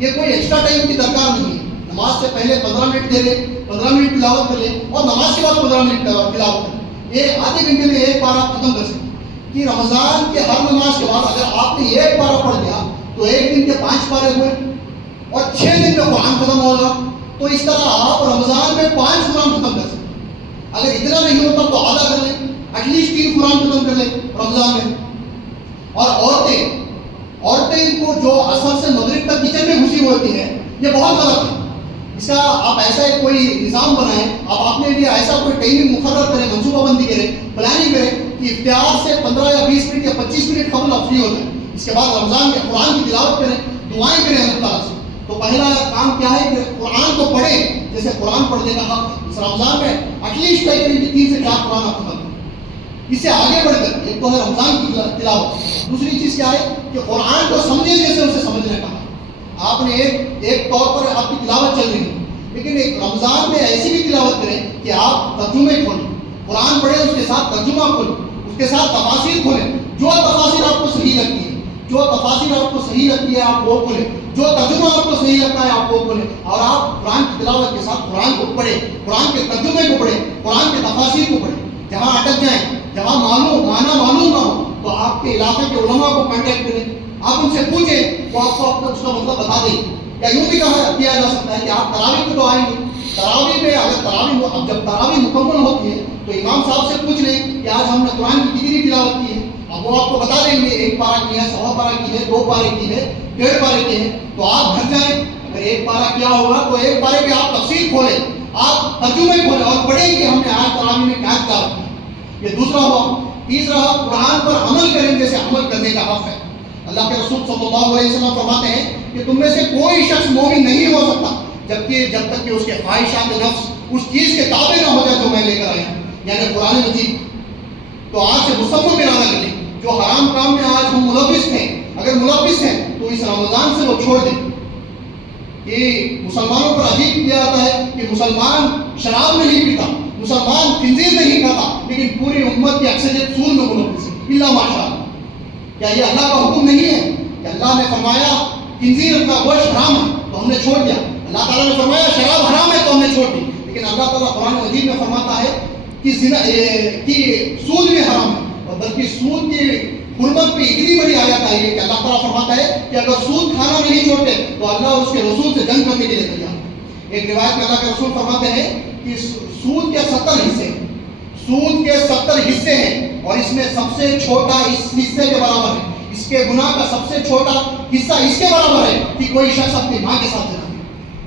یہ کوئی ایکسٹرا ٹائم کی درکار نہیں ہے. نماز سے پہلے 15 منٹ دے لیں، 15 منٹ تلاوت کر لیں، اور نماز کے بعد 15 منٹ تلاوت کر لیں. یہ آدھے گھنٹے میں ایک پارہ ختم کر سکتے. کہ رمضان کے ہر نماز کے بعد اگر آپ نے ایک پارہ پڑھ لیا تو ایک دن کے 5 پارے ہوئے، اور 6 دن میں قرآن ختم ہوگا. تو اس طرح آپ رمضان میں 5 قرآن ختم کر سکتے. اگر اتنا نہیں ہوتا تو آدھا کر لیں، ایٹ لیسٹ 3 قرآن ختم کر لیں رمضان میں. اور عورتیں کو جو عصر سے مغرب تک کچن میں گھسی ہوتی ہیں، یہ بہت غلط ہے. اس کا آپ ایسا کوئی نظام بنائیں، آپ اپنے لیے ایسا کوئی ٹائمنگ مقرر کریں، منصوبہ بندی کریں، پلاننگ کریں کہ افطار سے 15 یا 20 منٹ یا 25 منٹ قبل آپ فری ہو جائیں. اس کے بعد رمضان کے قرآن کی تلاوت کریں، دعائیں کریں اللہ تعالیٰ سے. تو پہلا کام کیا ہے کہ قرآن کو پڑھیں جیسے قرآن پڑھنے کا حق ہے. اس رمضان میں ایٹ لیسٹ طے کریں کہ 3 سے 4 قرآن آپ ختم. اس سے آگے بڑھ کر ایک تو ہے رمضان کی تلاوت، دوسری چیز کیا ہے کہ قرآن کو سمجھے جیسے اسے سمجھنے کا. آپ نے ایک طور پر آپ کی تلاوت چل رہی ہے، لیکن ایک رمضان میں ایسی بھی تلاوت کریں کہ آپ ترجمے کھولیں، قرآن پڑھیں، اس کے ساتھ ترجمہ کھولیں، اس کے ساتھ تفاسیر کھولیں. جو تفاسیر آپ کو صحیح لگتی ہے، جو تفاسیر آپ کو صحیح لگتی ہے آپ وہ کھولیں، جو ترجمہ آپ کو صحیح لگتا ہے آپ وہ کھولیں. اور آپ قرآن کی تلاوت کے ساتھ قرآن کو پڑھیں، قرآن کے ترجمے کو پڑھیں، قرآن کے تفاسیر کو پڑھیں. جہاں اٹک جائیں، جہاں معنی معلوم نہ ہو تو آپ کے علاقے کے علماء کو کانٹیکٹ کریں، آپ ان سے پوچھیں، وہ آپ کو اپنا اس کا مطلب بتا دیں. یا یوں بھی کیا جا سکتا ہے کہ آپ تراویح کو تو آئیں گے، تراویح میں اگر اب جب تراویح مکمل ہوتی ہے تو امام صاحب سے پوچھ لیں کہ آج ہم نے قرآن کی کتنی تلاوت کی ہے. اب وہ آپ کو بتا دیں گے 1 پارہ کی ہے، 1.25 پارہ کی ہے، 2 پارے کی ہے، 1.5 پارے کی ہے. تو آپ گھر جائیں، اگر 1 پارہ کیا ہوگا تو 1 پارے کے آپ تفسیر کھولیں، آپ ترجمے کھولیں اور پڑھیں کہ ہم نے آج تراویح میں کیا تلاوت کی. یہ دوسرا ہوا. تیسرا، قرآن پر عمل کریں جیسے عمل کرنے کا حق ہے. اللہ کے رسول صلی اللہ علیہ وسلم فرماتے ہیں کہ تم میں سے کوئی شخص مومن نہیں ہو سکتا جب تک کہ اس کے خواہشات نفس اس چیز کے تابع نہ ہو جائے جو میں لے کر آیا ہوں، یعنی قرآن مجید. تو آج سے مصمم ارادہ کر لیں، جو حرام کام میں آج ہم ملوث ہیں، اگر ملوث ہیں تو اس رمضان سے وہ چھوڑ دیں. کہ مسلمانوں پر عجیب کیا جاتا ہے کہ مسلمان شراب نہیں پیتا، مسلمان خنزیر نہیں کھاتا، لیکن پوری امت کی اکثریت سود میں ملوث ہے، الا ماشاء اللہ. کیا یہ اللہ کا حکم نہیں ہے کہ اللہ نے فرمایا خنزیر کا گوشت حرام ہے تو ہم نے چھوڑ دیا، اللہ تعالیٰ نے فرمایا شراب حرام ہے تو ہم نے چھوڑ دی. لیکن اللہ تعالیٰ قرآن مجید میں فرماتا ہے کہ سود بھی حرام ہے، اور بلکہ سود کی حرمت پہ اتنی بڑی آیت آئی ہے کہ اللہ تعالیٰ فرماتا ہے کہ اگر سود کھانا نہیں چھوڑتے تو اللہ اور اس کے رسول سے جنگ کرنے کے لیے تیار. ایک روایت میں اللہ کے رسول فرماتے ہیں کہ سود کے 70 حصے ہیں، سود کے 70 حصے ہیں، اور اس میں سب سے چھوٹا اس حصے کے برابر ہے، اس کے گناہ کا سب سے چھوٹا حصہ اس کے برابر ہے کہ کوئی شخص اپنی ماں کے ساتھ جنا دے.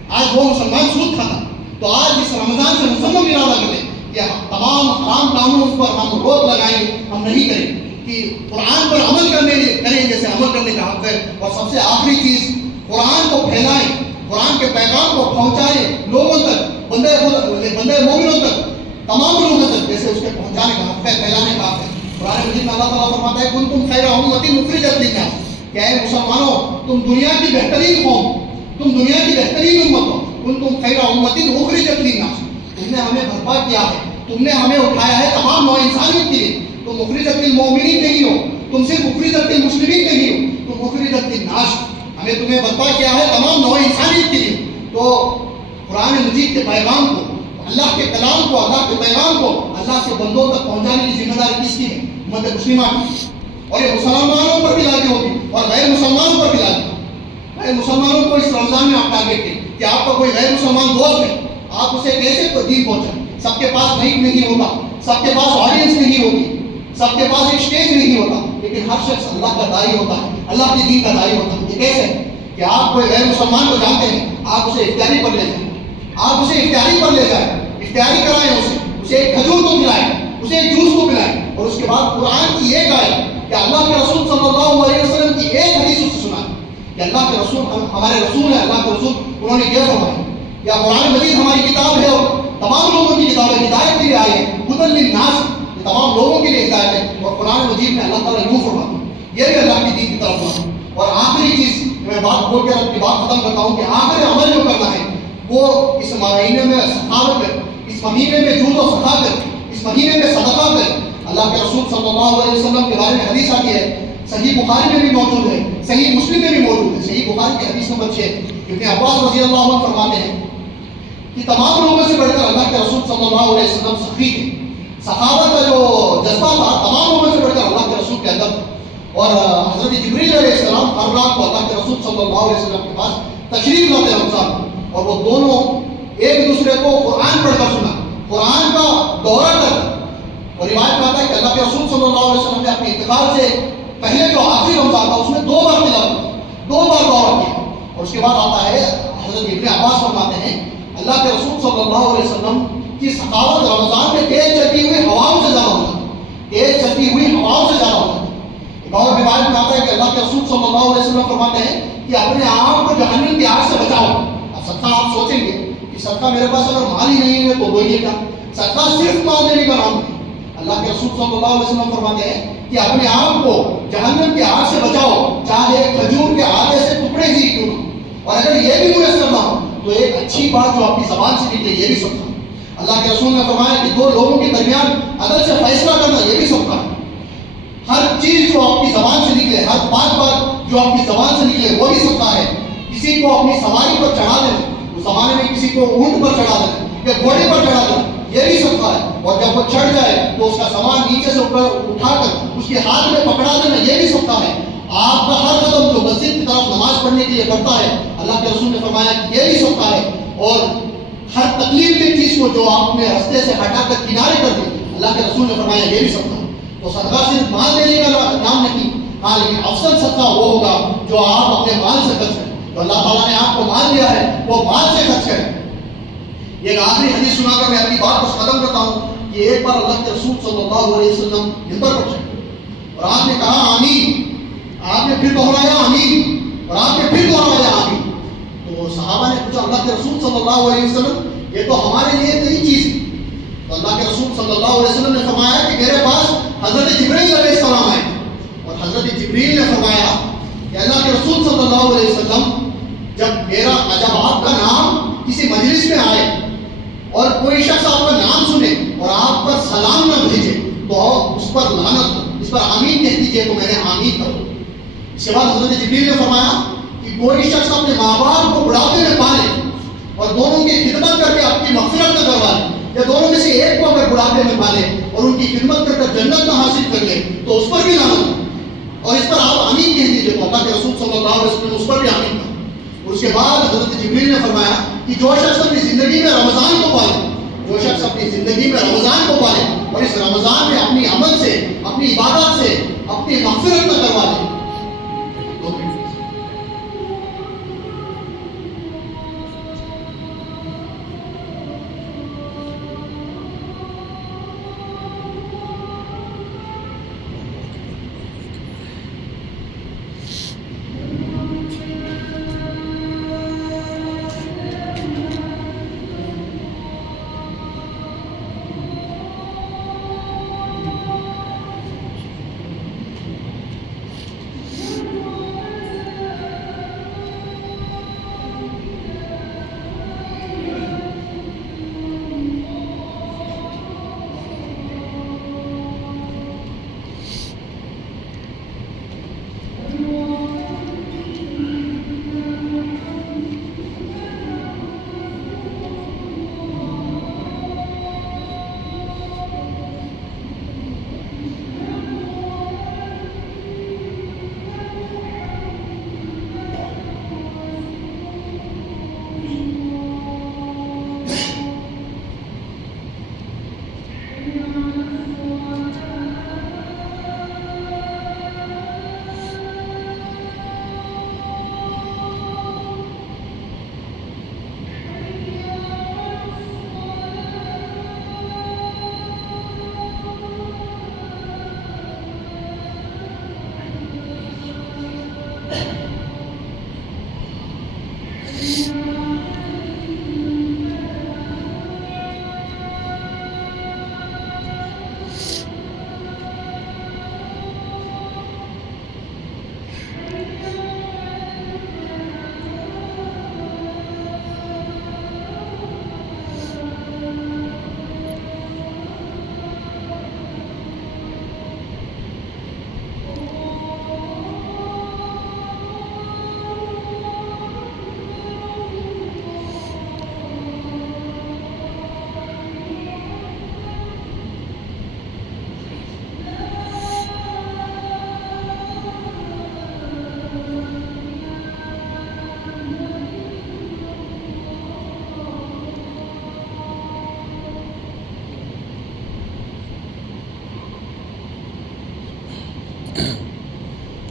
آج وہ مسلمان سود کھاتا. تو آج اس رمضان سے مصمم ارادہ کریں کہ تمام حرام کاموں پر ہم روک لگائیں گے، ہم نہیں کریں گے، کہ قرآن پر عمل کریں جیسے عمل کرنے کا حق ہے. اور سب سے آخری چیز، قرآن کو پھیلائیں، قرآن کے پیغام کو پہنچائیں لوگوں تک، بندے مومنوں تک، تمام لوگوں تک. جیسے اس کے پہنچانے کا حق ہے، پھیلانے کا حق ہے۔ قرآن مجید میں اللہ تعالیٰ فرماتا ہے کنتم خیر امۃ اخرجت للناس، کہ اے مسلمانوں تم دنیا کی بہترین قوم، تم دنیا کی بہترین امت ہو۔ کنتم خیر امۃ اخرجت للناس، تم نے ہمیں برپا کیا ہے، تم نے ہمیں اٹھایا ہے تمام نوع انسانیت کے لیے۔ تم اخرجت للمؤمنین نہیں ہو، تم صرف اخرجت للمسلمین نہیں ہو، تم اخرجت للناس، ہمیں تمہیں برپا کیا ہے تمام نوع انسانیت کے لیے۔ تو قرآن مجید کے پیغام کو، اللہ کے کلام کو، اللہ کے پیغام کو اللہ کے بندوں تک پہنچانے کی ذمہ داری کس کی ہے؟ امت مسلمہ کی۔ اور یہ مسلمانوں پر بھی لاگو ہوگی اور غیر مسلمانوں پر بھی لاگو ہوگی۔ غیر مسلمانوں کو اس رمضان میں آپ ٹارگیٹ دیں کہ آپ کا کوئی غیر مسلمان دوست ہے، آپ اسے کیسے دین پہنچائیں۔ سب کے پاس مائک نہیں ہوتا، سب کے پاس آڈینس نہیں ہوتی، سب کے پاس ایک اسٹیج نہیں ہوتا، لیکن ہر شخص اللہ کا داعی ہوتا ہے، اللہ کے دین کا داعی ہوتا ہے۔ یہ کیسے ہے کہ آپ کوئی غیر مسلمان کو جانتے ہیں، آپ اسے افطاری پر لے جائیں، آپ اسے افطاری پر لے جائیں، افطاری کرائیں، اسے ایک کھجور کو پلائیں، اسے ایک جوس کو پلائیں، اور اس کے بعد قرآن کی ایک آیت کہ اللہ کے رسول صلی اللہ علیہ وسلم کی ایک حدیث اسے سنائیں کہ اللہ کے رسول ہمارے رسول ہیں، اللہ کے رسول انہوں نے یہ فرمایا، یا قرآن مجید ہماری کتاب ہے اور تمام لوگوں کی کتاب ہے، ہدایت کے لیے آئی ہے، ہدی للناس، یہ تمام لوگوں کے لیے ہدایت ہے۔ اور قرآن مجید میں اللہ تعالیٰ یوں فرماتا ہے، یہ بھی اللہ کی دین کی طرف ہے۔ اور آخری چیز میں بات بول کے اپنی بات ختم کرتا ہوں کہ آخری عمل جو کرنا ہے وہ اس مہینے میں سخاوت کر، اس مہینے میں جود و سخا کر، اس مہینے میں صدقہ کر۔ اللہ کے رسول صلی اللہ علیہ وسلم کے بارے میں حدیث آتی ہے، صحیح بخاری میں بھی موجود ہے، صحیح مسلم میں بھی موجود ہے۔ صحیح بخاری کی حدیث نمبر 6، ابن عباس رضی اللہ عنہ فرماتے ہیں کہ تمام لوگوں سے بڑھ کر اللہ کے رسول صلی اللہ علیہ وسلم سخی تھے۔ سخاوت کا جو جذبہ تھا تمام لوگوں سے بڑھ کر اللہ کے رسول کے اندر تھا۔ اور حضرت جبریل علیہ السلام ہر رات کو اللہ کے رسول صلی اللہ علیہ وسلم کے پاس تشریف لاتے رمضان، اور وہ دونوں ایک دوسرے کو قرآن پڑھ کر سنا، قرآن کا دورہ کر۔ اور روایت میں آتا ہے کہ اللہ کے رسول صلی اللہ علیہ وسلم نے اپنے انتقال سے پہلے جو آخری رمضان تھا اس میں 2 بار تلاوت، 2 بار دورہ کیا۔ اور اس کے بعد آتا ہے حضرت ابن عباس فرماتے ہیں اللہ کے رسول صلی اللہ علیہ وسلم کی سخاوت رمضان میں تیز چلتی ہوئی ہواؤں سے زیادہ ہوتا ہے، تیز چلتی ہوئی ہواؤں سے زیادہ ہوتا ہے۔ ایک اور روایت میں آتا ہے کہ اللہ کے رسول صلی اللہ علیہ وسلم فرماتے ہیں کہ اپنے آپ کو جہنم کی آگ سے بچاؤ۔ اب صدقہ آپ سوچیں گے کہ صدقہ میرے پاس اگر مال ہی نہیں ہے تو دوئیے گا، صدقہ صرف مال دینے کا نام ہے۔ اللہ کے رسول صلی اللہ علیہ وسلم فرماتے ہیں کہ اپنے آپ کو جہنم کی آگ سے بچاؤ، چاہے کھجور کے آدھے سے ٹکڑے ہی کیوں نہ، اور اگر یہ بھی میسر نہ ہو تو ایک اچھی بات جو آپ کی زبان سے نکلے یہ بھی صدقہ۔ اللہ کے رسول نے فرمایا کہ 2 لوگوں کے درمیان عدل سے فیصلہ کرنا یہ بھی صدقہ ہے۔ ہر چیز جو آپ کی زبان سے نکلے، ہر بات جو آپ کی زبان سے نکلے وہ بھی صدقہ ہے۔ کسی کو اپنی سواری پر چڑھا دینا، اس زمانے میں کسی کو اونٹ پر چڑھا دینا یا گھوڑے پر چڑھا دینا یہ بھی صدقہ ہے، اور جب وہ چڑھ جائے تو اس کا سامان نیچے سے اوپر اٹھا کر اس کے ہاتھ میں پکڑا دینا یہ بھی صدقہ ہے۔ آپ کا ہر قدم جو مسجد کی طرف نماز پڑھنے کے لیے کرتا ہے اللہ کے رسول نے فرمایا کہ یہ بھی صدقہ ہے۔ اور ہر تکلیف کی چیز کو جو آپ نے راستے سے ہٹا کر کنارے کر دی اللہ کے رسول نے فرمایا یہ بھی صدقہ ہے۔ تو صدقہ صرف مال دینے کا نام نہیں، ہاں لیکن افضل صدقہ وہ ہوگا جو آپ اپنے مال سے خرچ کریں۔ تو اللہ تعالیٰ نے آپ کو مال دیا ہے وہ مال سے خرچ کریں۔ ایک آخری حدیث سنا کر میں اپنی بات کو ختم کرتا ہوں کہ ایک بار اللہ کے رسول صلی اللہ علیہ وسلم منبر پر چڑھے اور آپ نے کہا آمین، آپ نے پھر دہرایا آمین، اور آپ نے پھر دہرایا آمین۔ تو صحابہ نے پوچھا اللہ کے رسول صلی اللہ علیہ وسلم یہ تو ہمارے لیے نئی چیز ہے۔ تو اللہ کے رسول صلی اللہ علیہ وسلم نے فرمایا کہ میرے پاس حضرت جبریل علیہ السلام آئے، اور حضرت جبریل نے فرمایا کہ اللہ کے رسول صلی اللہ علیہ وسلم جب آپ کا نام کسی مجلس میں آئے اور کوئی شخص آپ کا نام سنے اور آپ پر سلام نہ بھیجے تو اس پر لعنت ہو، اس پر آمین کہہ دیجیے تو میں نے آمین کرو۔ اس کے بعد حضرت جبریل نے فرمایا کہ کوئی شخص اپنے ماں باپ کو بڑھاپے میں پالے اور دونوں کی خدمت کر کے آپ کی مغفرت نہ کروا لے، یا دونوں میں سے ایک کو اگر بڑھاپے میں پالے اور ان کی خدمت کر کر جنت نہ حاصل کر لے تو اس پر بھی لعنت ہو، اور اس پر آپ آمین کہہ دیجیے تو اللہ کے رسول صلی اللہ علیہ وسلم اس پر بھی آمین کہا۔ اس کے بعد حضرت جبریل نے فرمایا کہ جو شخص اپنی زندگی میں رمضان کو پالے، جو شخص اپنی زندگی میں رمضان کو پالے اور اس رمضان میں اپنی عمل سے، اپنی عبادت سے اپنی مغفرت نہ کروا لے،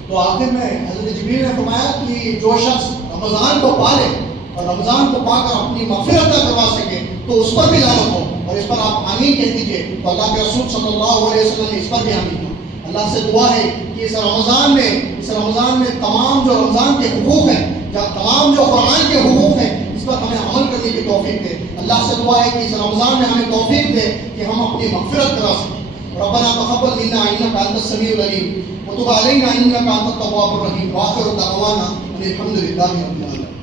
تو آخر میں حضرت جبریل نے فرمایا کہ جو شخص رمضان کو پالے اور رمضان کو پا کر اپنی مغفرت نہ کروا سکے تو اس پر بھی لعنت ہو، اور اس پر آپ آمین کہہ دیجئے۔ تو اللہ کے رسول صلی اللہ علیہ وسلم نے اس پر بھی آمین کہا۔ اللہ سے دعا ہے کہ اس رمضان میں تمام جو رمضان کے حقوق ہیں، تمام جو قرآن کے حقوق ہیں، اس پر ہمیں عمل کرنے کی توفیق دے۔ اللہ سے دعا ہے کہ اس رمضان میں ہمیں توفیق دے کہ ہم اپنی مغفرت کرا سکیں۔ ربنا تقبل منا انك انت السميع العليم وتب علينا انك انت التواب الرحيم واخر دعوانا الحمد لله رب العالمين۔